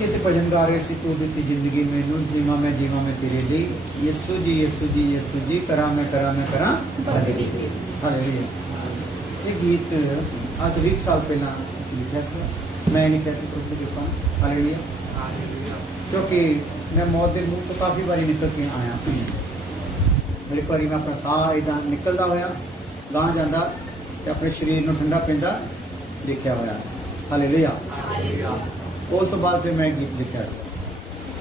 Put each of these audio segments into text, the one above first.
इसे ते भजन गा रहे सी, तू दी जिंदगी मैनू जीवा मैं तेरे लिए। यीशु जी करा मैं करा हालेलुया। ये गीत आज 20 साल पहला लिखा था, मैं नहीं कैसे प्रभु की कृपा हालेलुया। क्योंकि मैं मौत के मुंह तो काफ़ी बारी निकल के आया, मेरे बारी मैं अपना साह इदा निकलता होया गांह जाता तो अपने शरीर को ठंडा पींदा देखा होया हालेलुया। उस तो बाद फिर मैं गीत लिखा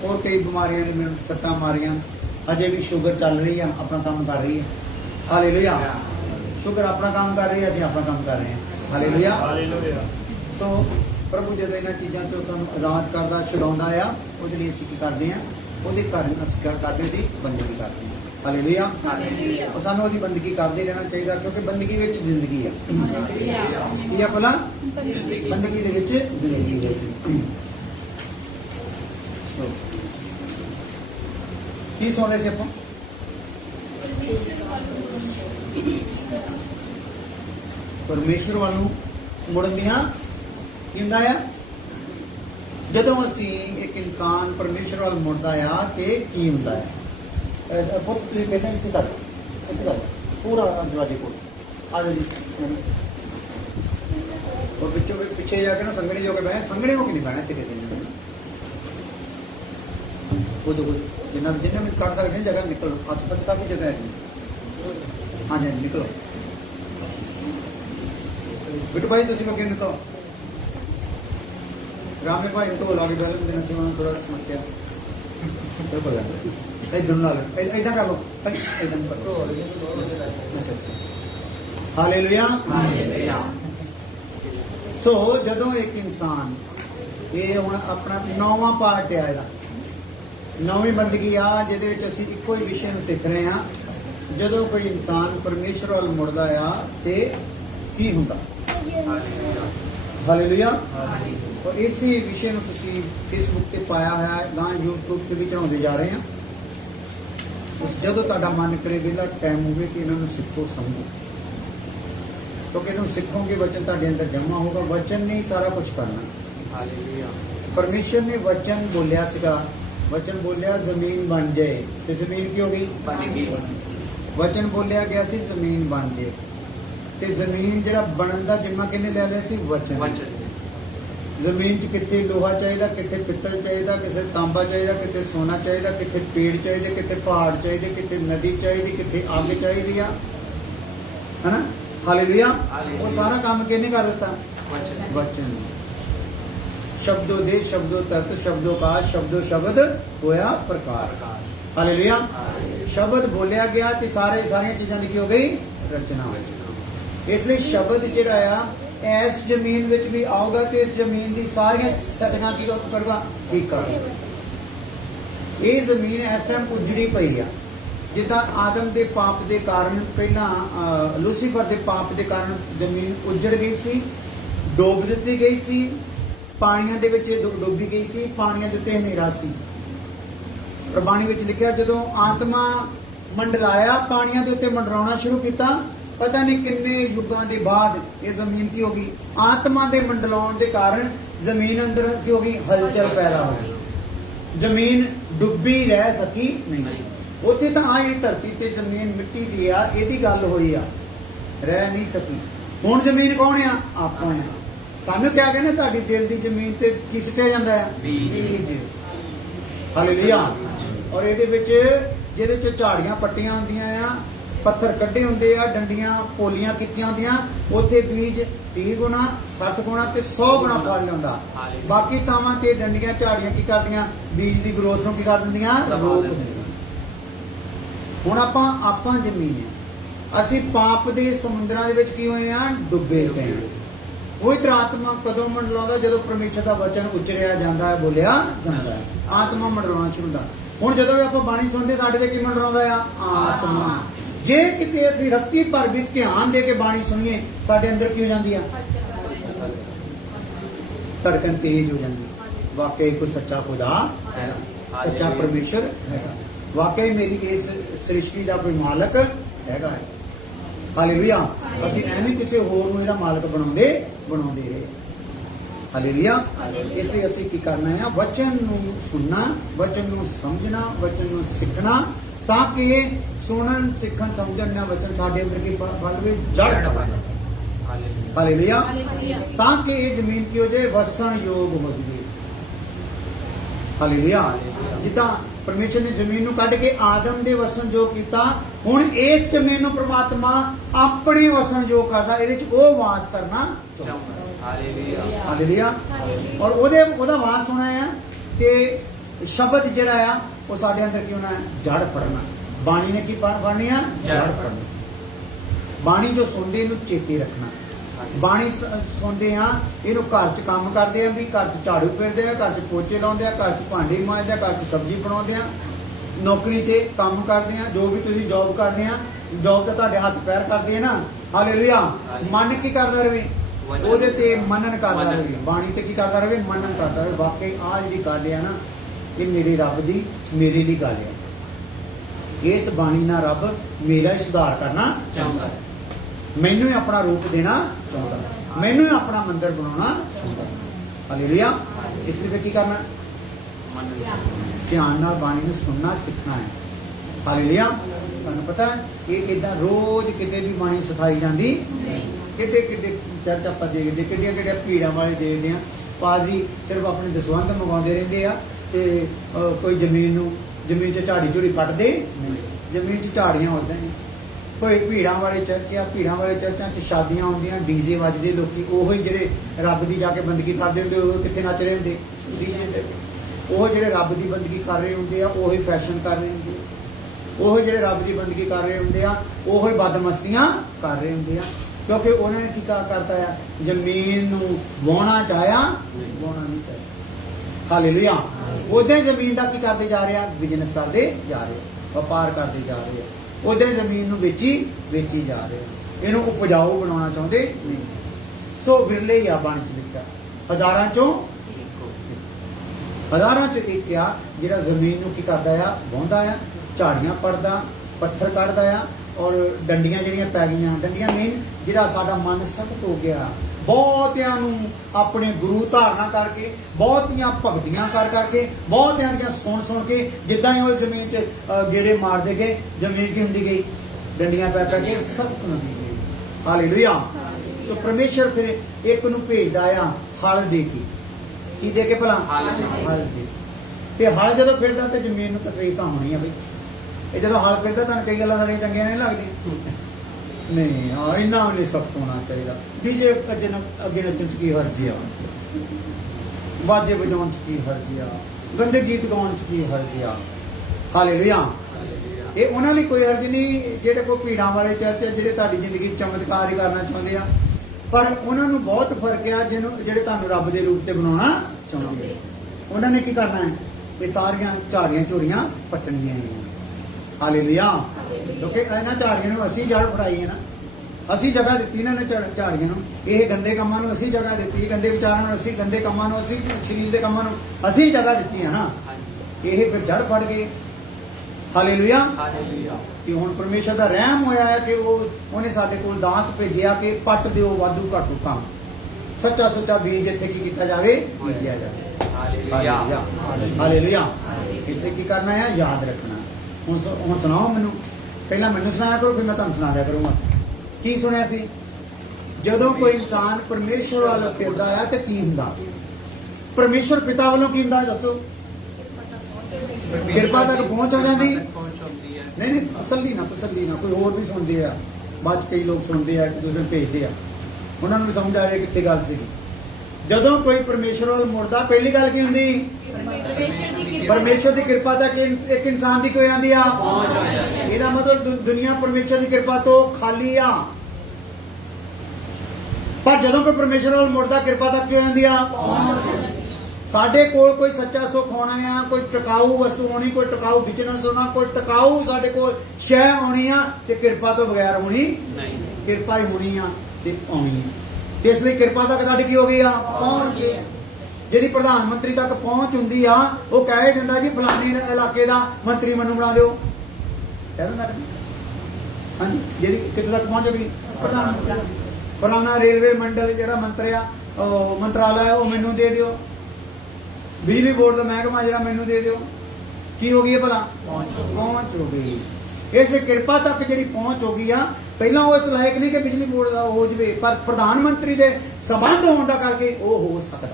और कई बीमारियां ने मैंने सट्टा मारियां, अजे भी शुगर चल रही है, अपना काम कर रही है हालेलुया। शुगर अपना काम कर रही है, असं अपना काम कर रहे हैं हालेलुया। सो प्रभु जो इन्होंने चीज़ों तो सूँ आज़ाद करता छुड़ाता आ, वो असीं की करते हैं, वो घर असीं करते सी बंदगी करते हैं हालेलुया। और सानू उसकी बंदगी करते रहना चाहिए, क्योंकि बंदगी में जिंदगी है। ये भला बंदगी दे विच जिंदगी है। की सुन रहे थे आप? परमेश्वर वालों मुड़न दियां की हुंदा है जदों असी एक इंसान परमेश्वर वाल मुड़दा आ कि की हुंदा है। बहुत तुसीं कहते इत्थे कर पूरा दरवाजे को आ जाओ जी। और पिछों पीछे जाके ना संगड़ी जो के बहन संगड़ी को नहीं बहना तेरे दिन खुद जिन्ना जिन्ना भी कर सकते हैं जगह निकलो, आस पास काफी जगह है। हाँ जी निकलो बिटू भाई तुम लोग निकलो। रामे भाई तो लॉगी डाल देना चाहिए, थोड़ा समस्या इधर ना इधर कर लो हालेलुया। सो जदों एक इंसान ये हुण अपना नौवां पार्ट है, नौवीं बंदगी आ जिहदे विच असीं इक्को ही विषय नूं सीख रहे हां। जदों कोई इंसान परमेश्वर वल मुड़दा आ ते की हुंदा हालेलुया। और इसी विषय नूं तुसीं फेसबुक ते पाया होया है, गां यूट्यूब ते भी चढ़ाउंदे जा रहे हैं। जदों तुहाडा मन करे वेला टाइम होवे कि इन्हां नूं सिखो समझो, क्योंकि इन्हूं सिखोगे वचन तुहाडे अंदर जमा होगा। वचन ने सारा कुछ करना हालेलुया। परमेश्वर ने वचन बोलिया सीगा, वचन बोलिया जमीन बन जाए तो जमीन की हो गई बन गई। वचन बोलिया गया सी जमीन बन गई ते जमीन जिहड़ा बनन दा जिम्मा किहने ले लिया सी वचन। जमीन च कितने लोहा चाहिए, कितने पित्तल चाहिए, कितने तांबा चाहिए, कितने सोना चाहिए, कितने पेड़ चाहिए, कितने पहाड़ चाहिए, कितने नदी चाहिए, कितने आग चाहिए है ना हालेलुया। वो सारा काम किहने कर दिता वचन। शब्दों दे शब्दों तत्व शब्दों का शब्दों शब्द होया प्रकार हालेलुया। शब्द बोलिया गया तो सारी चीज़ों की हो गई रचना। इसलिए शब्द जिहड़ा आ इस जमीन विच भी आऊगा तो इस जमीन की सारिया सटना की करवा ठीक कर। ये जमीन इस टाइम उजड़ी पई है, जिदा आदम के पाप के कारण पहला लूसीफर के पाप के कारण जमीन उजड़ गई सी, डोब दी गई सी, पानियों के विच डुबी गई सी, पानियों के उत्ते हनेरा सी। प्रबाणी विच लिखिया जदों आत्मा मंडलाया पानियों के उत्ते मंडराउणा शुरू किया, पता नहीं किन्ने युगों के बाद ये जमीन की होगी आत्मा के मंडलाउण के कारण जमीन अंदर की होगी हलचल पैदा हो गई। जमीन डुबी रह सकी नहीं, उत्थे तो आ जी धरती ते जमीन मिट्टी की आ यदी गल हुई आ रह नहीं सकी। हुण जमीन कौन आ आपां आ। सानू क्या कहने तुहाडी दिल की जमीन ते की सिटिया जांदा है बीज हालेलुया। और इहदे विच जिहदे च झाड़ियां पट्टियां हुंदियां आ, पत्थर कड्ढे होंदे आ, डंडियां पोलियां कीतियां होंदियां, उत्थे बीज 30 गुणा 60 गुणा ते 100 गुणा फल लिआउंदा। बाकी तावां ते डंडियां झाड़ियां की करदियां बीज की ग्रोथ नूं की कर दिंदियां रोक दिंदियां। हुण आपां जमीन है, असीं पाप दे समुद्रां दे विच की होए आ डुੱਬੇ पए आ। पवित्र आत्मा कदों मंडलाउंदा जदों परमेश्वर दा वचन उच्चरिया जांदा है, बोलिया जांदा है, आत्मा मंडलाउणा शुरू हुंदा। हुण जदों भी आपां बाणी सुणदे साडे ते की मंडलाउंदा आ आत्मा। जे किते असीं रत्ती भर भी ध्यान दे के बाणी सुनिए साडे अंदर की हो जांदी आ धड़कन तेज हो जाती। वाकई कोई सच्चा खुदा है, सच्चा परमेश्वर है, वाकई मेरी इस सृष्टि का कोई मालक हैगा है हालेलुया। ਅਸੀਂ ਐਵੇਂ ਕਿਸੇ ਹੋਰ ਨੂੰ ਇਹਦਾ ਮਾਲਕ ਬਣਾਉਂਦੇ रहे। ਹਾਲੇਲੂਇਆ। ਇਸ ਲਈ ਅਸੀਂ ਕੀ ਕਰਨਾ ਹੈ, ਵਚਨ ਨੂੰ ਸੁਣਨਾ, ਵਚਨ ਨੂੰ ਸਮਝਣਾ, ਵਚਨ ਨੂੰ ਸਿੱਖਣਾ, ਤਾਂ ਕਿ ਸੁਣਨ ਸਿੱਖਣ ਸਮਝਣ ਨਾਲ ਵਚਨ ਸਾਡੇ ਅੰਦਰ ਕੀ ਬਲਵੇ ਜੜ ਪਵੇ। ਹਾਲੇਲੂਇਆ। ਤਾਂ ਕਿ ਇਹ ਜ਼ਮੀਨ ਕੀ ਹੋ ਜਾਏ, ਵਸਣ ਯੋਗ ਹੋ ਜਾਵੇ। ਹਾਲੇਲੂਇਆ। ਜਿੱਦਾਂ ਪਰਮੇਸ਼ਰ ਨੇ ਜ਼ਮੀਨ ਨੂੰ ਕੱਢ ਕੇ ਆਦਮ ਦੇ ਵਸਣ ਯੋਗ ਕੀਤਾ, ਹੁਣ ਇਸ ਜ਼ਮੀਨ ਨੂੰ ਪ੍ਰਮਾਤਮਾ ਆਪਣੇ ਵਸਣ ਯੋਗ ਕਰਦਾ, ਇਹਦੇ ਵਿੱਚ ਉਹ ਵਾਸ ਕਰਨਾ ਚਾਹੁੰਦਾ। ਹਾਲੇਲੂਇਆ। ਔਰ ਉਹਦਾ ਵਾਸ ਹੋਣਾ ਹੈ ਕਿ ਸ਼ਬਦ ਜਿਹੜਾ ਆ ਉਹ ਸਾਡੇ ਅੰਦਰ ਕੀ ਹੋਣਾ ਹੈ, ਜੜ ਪੜਨਾ। ਬਾਣੀ ਨੇ ਕੀ ਬਣਨੀ ਆ, ਜੜ ਪੜਨੀ। ਬਾਣੀ ਜੋ ਸੁਣਦੇ ਇਹਨੂੰ ਚੇਤੇ ਰੱਖਣਾ। ਬਾਣੀ ਸੁਣਦੇ ਆ, ਇਹਨੂੰ ਘਰ 'ਚ ਕੰਮ ਕਰਦੇ ਆ, ਵੀ ਘਰ 'ਚ ਝਾੜੂ ਫੇਰਦੇ ਆ, ਘਰ 'ਚ ਪੋਚੇ ਲਾਉਂਦੇ ਆ, ਘਰ 'ਚ ਭਾਂਡੇ ਮਾਂਜਦੇ ਆ, ਘਰ 'ਚ ਸਬਜ਼ੀ ਬਣਾਉਂਦੇ ਆ, ਨੌਕਰੀ ਤੇ ਕੰਮ ਕਰਦੇ ਆ, ਜੋ ਵੀ ਤੁਸੀਂ ਜੌਬ ਕਰਦੇ ਆ, ਜੌਬ ਤੇ ਤੁਹਾਡੇ ਹੱਥ ਪੈਰ ਕਰਦੇ ਆ ਨਾ। ਹਾਲੇਲੂਇਆ। ਮਨ ਕੀ ਕਰਦਾ ਰਹੇ, ਉਹਦੇ ਤੇ ਮਨਨ ਕਰਦਾ ਰਹੇ। ਬਾਣੀ ਤੇ ਕੀ ਕਰਦਾ ਰਹੇ, ਮਨਨ ਕਰਦਾ ਰਹੇ। ਵਾਕਈ ਆਹ ਜਿਹੜੀ ਗੱਲ ਆ ਨਾ, ਇਹ ਮੇਰੇ ਰੱਬ ਦੀ ਮੇਰੇ ਲਈ ਗੱਲ ਆ। ਇਸ ਬਾਣੀ ਨਾਲ ਰੱਬ ਮੇਰਾ ਹੀ ਸੁਧਾਰ ਕਰਨਾ ਚਾਹੁੰਦਾ ਹੈ, ਮੈਨੂੰ ਹੀ ਆਪਣਾ ਰੂਪ ਦੇਣਾ ਚਾਹੁੰਦਾ, ਮੈਨੂੰ ਹੀ ਆਪਣਾ ਮੰਦਿਰ ਬਣਾਉਣਾ ਚਾਹੁੰਦਾ। ਹਾਲੇਲੂਇਆ। ਇਸ ਲਈ ਕੀ ਕਰਨਾ, ਧਿਆਨ ਨਾਲ ਬਾਣੀ ਨੂੰ ਸੁਣਨਾ ਸਿੱਖਣਾ ਹੈ। ਹਾਲੇਲੂਇਆ। ਤੁਹਾਨੂੰ ਪਤਾ ਇਹ ਇਦਾਂ ਰੋਜ਼ ਕਿਤੇ ਵੀ ਬਾਣੀ ਸਿਖਾਈ ਜਾਂਦੀ, ਕਿਤੇ ਕਿਤੇ ਚਰਚ ਆਪਾਂ ਦੇਖਦੇ, ਕਿਹੜੀਆਂ ਕਿਹੜੀਆਂ ਭੀੜਾਂ ਵਾਲੇ ਦੇਖਦੇ ਆ, ਪਾਦਰੀ ਸਿਰਫ ਆਪਣੇ ਦਸਵੰਧ ਮੰਗਵਾਉਂਦੇ ਰਹਿੰਦੇ ਆ, ਤੇ ਕੋਈ ਜ਼ਮੀਨ 'ਚ ਝਾੜੀ ਕੱਢਦੇ ਨਹੀਂ, ਜ਼ਮੀਨ 'ਚ ਝਾੜੀਆਂ ਉਦਾਂ ਹੀ। ਕੋਈ ਭੀੜਾਂ ਵਾਲੇ ਚਰਚਾਂ 'ਚ ਸ਼ਾਦੀਆਂ ਹੁੰਦੀਆਂ, ਡੀਜੇ ਵੱਜਦੇ, ਲੋਕੀ ਉਹੀ ਜਿਹੜੇ ਰੱਬ ਦੀ ਜਾ ਕੇ ਬੰਦਗੀ ਕਰਦੇ ਹੁੰਦੇ, ਉਹ ਕਿੱਥੇ ਨੱਚ ਰਹੇ ਹੁੰਦੇ, ਡੀਜੇ ਤੇ। ਉਹ ਜਿਹੜੇ ਰੱਬ ਦੀ ਬੰਦਗੀ ਕਰ ਰਹੇ ਹੁੰਦੇ ਆ, ਉਹੀ ਫੈਸ਼ਨ ਕਰ ਰਹੇ ਹੁੰਦੇ ਆ। ਉਹ ਜਿਹੜੇ ਰੱਬ ਦੀ ਬੰਦਗੀ ਕਰ ਰਹੇ ਹੁੰਦੇ ਆ, ਉਹੀ ਬਦਮਸਤੀਆਂ ਕਰ ਰਹੇ ਹੁੰਦੇ ਆ, ਕਿਉਂਕਿ ਉਹਨਾਂ ਨੇ ਕੀ ਕਰਤਾ ਆ, ਜ਼ਮੀਨ ਨੂੰ ਵਾਹੁਣਾ ਚਾਹਿਆ, ਵਾਹੁਣਾ ਨਹੀਂ ਚਾਹਿਆ। ਹਾਲੇਲੂਇਆ। ਉਦਾਂ ਜ਼ਮੀਨ ਦਾ ਕੀ ਕਰਦੇ ਜਾ ਰਹੇ ਆ, ਬਿਜ਼ਨਸ ਕਰਦੇ ਜਾ ਰਹੇ ਆ, ਵਪਾਰ ਕਰਦੇ ਜਾ ਰਹੇ ਆ, ਉਦਾਂ ਜ਼ਮੀਨ ਨੂੰ ਵੇਚੀ ਜਾ ਰਹੇ ਆ, ਇਹਨੂੰ ਉਪਜਾਊ ਬਣਾਉਣਾ ਚਾਹੁੰਦੇ ਨਹੀਂ। ਸੋ ਵਿਰਲੇ ਹੀ ਆ ਬਾਣੀ 'ਚ ਲਿਖਿਆ, ਹਜ਼ਾਰਾਂ 'ਚੋਂ ਇੱਕ ਆ ਜਿਹੜਾ ਜ਼ਮੀਨ ਨੂੰ ਕੀ ਕਰਦਾ ਆ, ਵਾਹੁੰਦਾ ਆ, ਝਾੜੀਆਂ ਪੜਦਾ, ਪੱਥਰ ਕੱਢਦਾ ਆ, ਔਰ ਡੰਡੀਆਂ ਜਿਹੜੀਆਂ ਪੈ ਗਈਆਂ, ਡੰਡੀਆਂ ਮੀਨ ਜਿਹੜਾ ਸਾਡਾ ਮਨ ਸਖਤ ਹੋ ਗਿਆ, ਬਹੁਤਿਆਂ ਨੂੰ ਆਪਣੇ ਗੁਰੂ ਧਾਰਨਾ ਕਰਕੇ, ਬਹੁਤੀਆਂ ਭਗਤੀਆਂ ਕਰਕੇ, ਬਹੁਤਿਆਂ ਦੀਆਂ ਸੁਣ ਕੇ, ਜਿੱਦਾਂ ਹੀ ਉਹ ਜ਼ਮੀਨ 'ਚ ਗੇੜੇ ਮਾਰਦੇ ਗਏ, ਜ਼ਮੀਨ ਕੀ ਹੁੰਦੀ ਗਈ, ਡੰਡੀਆਂ ਪੈ ਕੇ ਸਖਤ ਹੁੰਦੀ ਗਈ। ਹਾਲੇਲੂਇਆ। ਸੋ ਪਰਮੇਸ਼ਰ ਫਿਰ ਇੱਕ ਨੂੰ ਭੇਜਦਾ ਆ ਹਲ ਦੇ ਕੇ, ਕੀ ਦੇ ਕੇ ਭਲਾ, ਹਲ ਦੇ। ਤੇ ਹਲ ਜਦੋਂ ਫਿਰਦਾ ਤੇ ਜ਼ਮੀਨ ਨੂੰ ਤਕਲੀਫ ਤਾਂ ਹੋਣੀ ਆ ਬਈ। ਇਹ ਜਦੋਂ ਹਲ ਫਿਰਦਾ ਤੁਹਾਨੂੰ ਕਈ ਗੱਲਾਂ ਸਾਡੀਆਂ ਚੰਗੀਆਂ ਨਹੀਂ ਲੱਗਦੀਆਂ, ਨਹੀਂ ਹਾਂ ਇੰਨਾ ਵੀ ਨਹੀਂ ਸਖਤ ਹੋਣਾ ਚਾਹੀਦਾ। ਡੀਜੇ ਅੱਗੇ ਨੱਚਣ 'ਚ ਕੀ ਹਰਜੀ ਆ, ਬਾਜੇ ਵਜਾਉਣ 'ਚ ਕੀ ਹਰਜੀ ਆ, ਗੰਦੇ ਗੀਤ ਗਾਉਣ 'ਚ ਕੀ ਹਰਜੀ ਆ। ਹਾਲੇਲੂਇਆ। ਇਹ ਉਹਨਾਂ ਲਈ ਕੋਈ ਹਰਜ ਨਹੀਂ ਜਿਹੜੇ ਕੋਈ ਭੀੜਾਂ ਵਾਲੇ ਚਰਚ, ਜਿਹੜੇ ਤੁਹਾਡੀ ਜ਼ਿੰਦਗੀ ਚਮਤਕਾਰ ਹੀ ਕਰਨਾ ਚਾਹੁੰਦੇ ਆ, ਪਰ ਉਹਨਾਂ ਨੂੰ ਬਹੁਤ ਫਰਕ ਆ ਜਿਹੜੇ ਤੁਹਾਨੂੰ ਰੱਬ ਦੇ ਰੂਪ ਤੇ ਬਣਾਉਣਾ ਚਾਹੁੰਦੇ। ਉਹਨਾਂ ਨੇ ਕੀ ਕਰਨਾ ਹੈ, ਇਹ ਸਾਰੀਆਂ ਝਾੜੀਆਂ ਝੋੜੀਆਂ ਪੱਟਣੀਆਂ ਹੈ। ਹਾਲੇਲੂਇਆ। ਕਿਉਂਕਿ ਇਹਨਾਂ ਝਾੜੀਆਂ ਨੂੰ ਅਸੀਂ ਜੜ ਫੜਾਈ ਹੈ ਨਾ, ਅਸੀਂ ਜਗ੍ਹਾ ਦਿੱਤੀ ਇਹਨਾਂ ਨੇ ਝਾੜੀਆਂ ਨੂੰ। ਇਹ ਗੰਦੇ ਕੰਮਾਂ ਨੂੰ ਅਸੀਂ ਜਗ੍ਹਾ ਦਿੱਤੀ, ਗੰਦੇ ਵਿਚਾਰਾਂ ਨੂੰ ਅਸੀਂ, ਗੰਦੇ ਕੰਮਾਂ ਨੂੰ ਅਸੀਂ, ਸਰੀਰ ਦੇ ਕੰਮਾਂ ਨੂੰ ਅਸੀਂ ਜਗ੍ਹਾ ਦਿੱਤੀ ਹੈ ਨਾ, ਇਹ ਫਿਰ ਜੜ ਫੜ ਗਏ। ਹਾਲੇਲੂਇਆ। ਕਿ ਹੁਣ ਪਰਮੇਸ਼ਰ ਦਾ ਰਹਿਮ ਹੋਇਆ ਹੈ ਕਿ ਉਹਨੇ ਸਾਡੇ ਕੋਲ ਦਾਸ ਭੇਜਿਆ ਕਿ ਪੱਟ ਦਿਓ ਵਾਧੂ ਘਾਟੂ ਕੰਮ, ਸੱਚਾ ਸੁੱਚਾ ਬੀਜ ਇੱਥੇ ਕੀ ਕੀਤਾ ਜਾਵੇ, ਬੀਜਿਆ ਜਾਵੇ। ਹਾਲੇਲੂਇਆ। ਇਸੇ ਕੀ ਕਰਨਾ ਹੈ, ਯਾਦ ਰੱਖਣਾ। ਹੁਣ ਸੁਣਾਓ ਮੈਨੂੰ, ਪਹਿਲਾਂ ਮੈਨੂੰ ਸੁਣਾਇਆ ਕਰੋ, ਫਿਰ ਮੈਂ ਤੁਹਾਨੂੰ ਸੁਣਾ ਦਿਆ ਕਰੂੰਗਾ। ਕੀ ਸੁਣਿਆ ਸੀ, ਜਦੋਂ ਕੋਈ ਇਨਸਾਨ ਪਰਮੇਸ਼ਰ ਵੱਲ ਫਿਰਦਾ ਆ ਤੇ ਕੀ ਹੁੰਦਾ, ਪਰਮੇਸ਼ਰ ਪਿਤਾ ਵੱਲੋਂ ਕੀ ਹੁੰਦਾ ਦੱਸੋ, ਕਿਰਪਾ ਤੱਕ ਪਹੁੰਚ ਹੋ ਜਾਂਦੀ। ਨਹੀਂ ਤਸੱਲੀ ਨਾ ਕੋਈ ਹੋਰ ਵੀ ਸੁਣਦੇ ਆ, ਬਾਅਦ 'ਚ ਕਈ ਲੋਕ ਸੁਣਦੇ ਆ, ਇੱਕ ਦੂਸਰੇ ਨੂੰ ਭੇਜਦੇ ਆ, ਉਹਨਾਂ ਨੂੰ ਵੀ ਸਮਝ ਆ ਜਾਏ ਕਿੱਥੇ ਗੱਲ ਸੀਗੀ। ਜਦੋਂ ਕੋਈ ਪਰਮੇਸ਼ਰ ਵੱਲ ਮੁੜਦਾ, ਪਹਿਲੀ ਗੱਲ ਕੀ ਹੁੰਦੀ, ਪਰਮੇਸ਼ਰ ਦੀ ਕਿਰਪਾ ਤੱਕ ਇੱਕ ਇਨਸਾਨ ਦੀ ਕੋਈ ਆਂਦੀ ਆ। ਇਹਦਾ ਮਤਲਬ ਦੁਨੀਆ ਪਰਮੇਸ਼ਰ ਦੀ ਕਿਰਪਾ ਤੋਂ ਖਾਲੀ ਆ, ਪਰ ਜਦੋਂ ਕੋਈ ਪਰਮੇਸ਼ਰ ਵੱਲ ਮੁੜਦਾ, ਕਿਰਪਾ ਤੱਕ ਕਿਉਂ ਆਂਦੀ ਆ। ਸਾਡੇ ਕੋਲ ਕੋਈ ਸੱਚਾ ਸੁੱਖ ਹੋਣਾ ਆ, ਕੋਈ ਟਿਕਾਊ ਵਸਤੂ ਹੋਣੀ, ਕੋਈ ਟਿਕਾਊ ਬਿਜ਼ਨਸ ਹੋਣਾ, ਕੋਈ ਟਿਕਾਊ ਸਾਡੇ ਕੋਲ ਸ਼ੈ ਆਉਣੀ ਆ, ਤੇ ਕਿਰਪਾ ਤੋਂ ਬਗੈਰ ਹੋਣੀ ਨਹੀਂ। ਕਿਰਪਾ ਹੀ ਹੋਣੀ ਆ ਤੇ ਆਉਣੀ ਆ, ਤੇ ਇਸ ਲਈ ਕਿਰਪਾ ਤੱਕ ਸਾਡੀ ਕੀ ਹੋ ਗਈ ਆ, ਪਹੁੰਚ। ਜਿਹਦੀ ਪ੍ਰਧਾਨ ਮੰਤਰੀ ਤੱਕ ਪਹੁੰਚ ਹੁੰਦੀ ਆ, ਉਹ ਕਹਿ ਦਿੰਦਾ ਜੀ ਫਲਾਣੇ ਇਲਾਕੇ ਦਾ ਮੰਤਰੀ ਮੈਨੂੰ ਬਣਾ ਦਿਓ, ਕਹਿ ਦਿੰਦਾ। ਹਾਂਜੀ, ਜਿਹਦੀ ਕਿੱਥੇ ਤੱਕ ਪਹੁੰਚ ਗਈ, ਪ੍ਰਧਾਨ ਮੰਤਰੀ। ਫਲਾਣਾ ਰੇਲਵੇ ਮੰਡਲ ਜਿਹੜਾ ਮੰਤਰੀ ਆ, ਮੰਤਰਾਲਾ ਹੈ ਉਹ ਮੈਨੂੰ ਦੇ ਦਿਓ, ਬਿਜਲੀ ਬੋਰਡ ਦਾ ਮਹਿਕਮਾ ਜਿਹੜਾ ਮੈਨੂੰ ਦੇ ਦਿਓ। ਕੀ ਹੋ ਗਈ ਹੈ ਭਲਾ? ਪਹੁੰਚ ਹੋ ਗਈ। ਇਸ ਲਈ ਕਿਰਪਾ ਤੱਕ ਜਿਹੜੀ ਪਹੁੰਚ ਹੋ ਗਈ ਆ, ਪਹਿਲਾਂ ਉਹ ਇਸ ਲਾਇਕ ਨਹੀਂ ਕਿ ਬਿਜਲੀ ਬੋਰਡ ਦਾ ਹੋ ਜਵੇ, ਪਰ ਪ੍ਰਧਾਨ ਮੰਤਰੀ ਦੇ ਸੰਬੰਧ ਹੋਣ ਦਾ ਕਰਕੇ ਉਹ ਹੋ ਸਕਦਾ।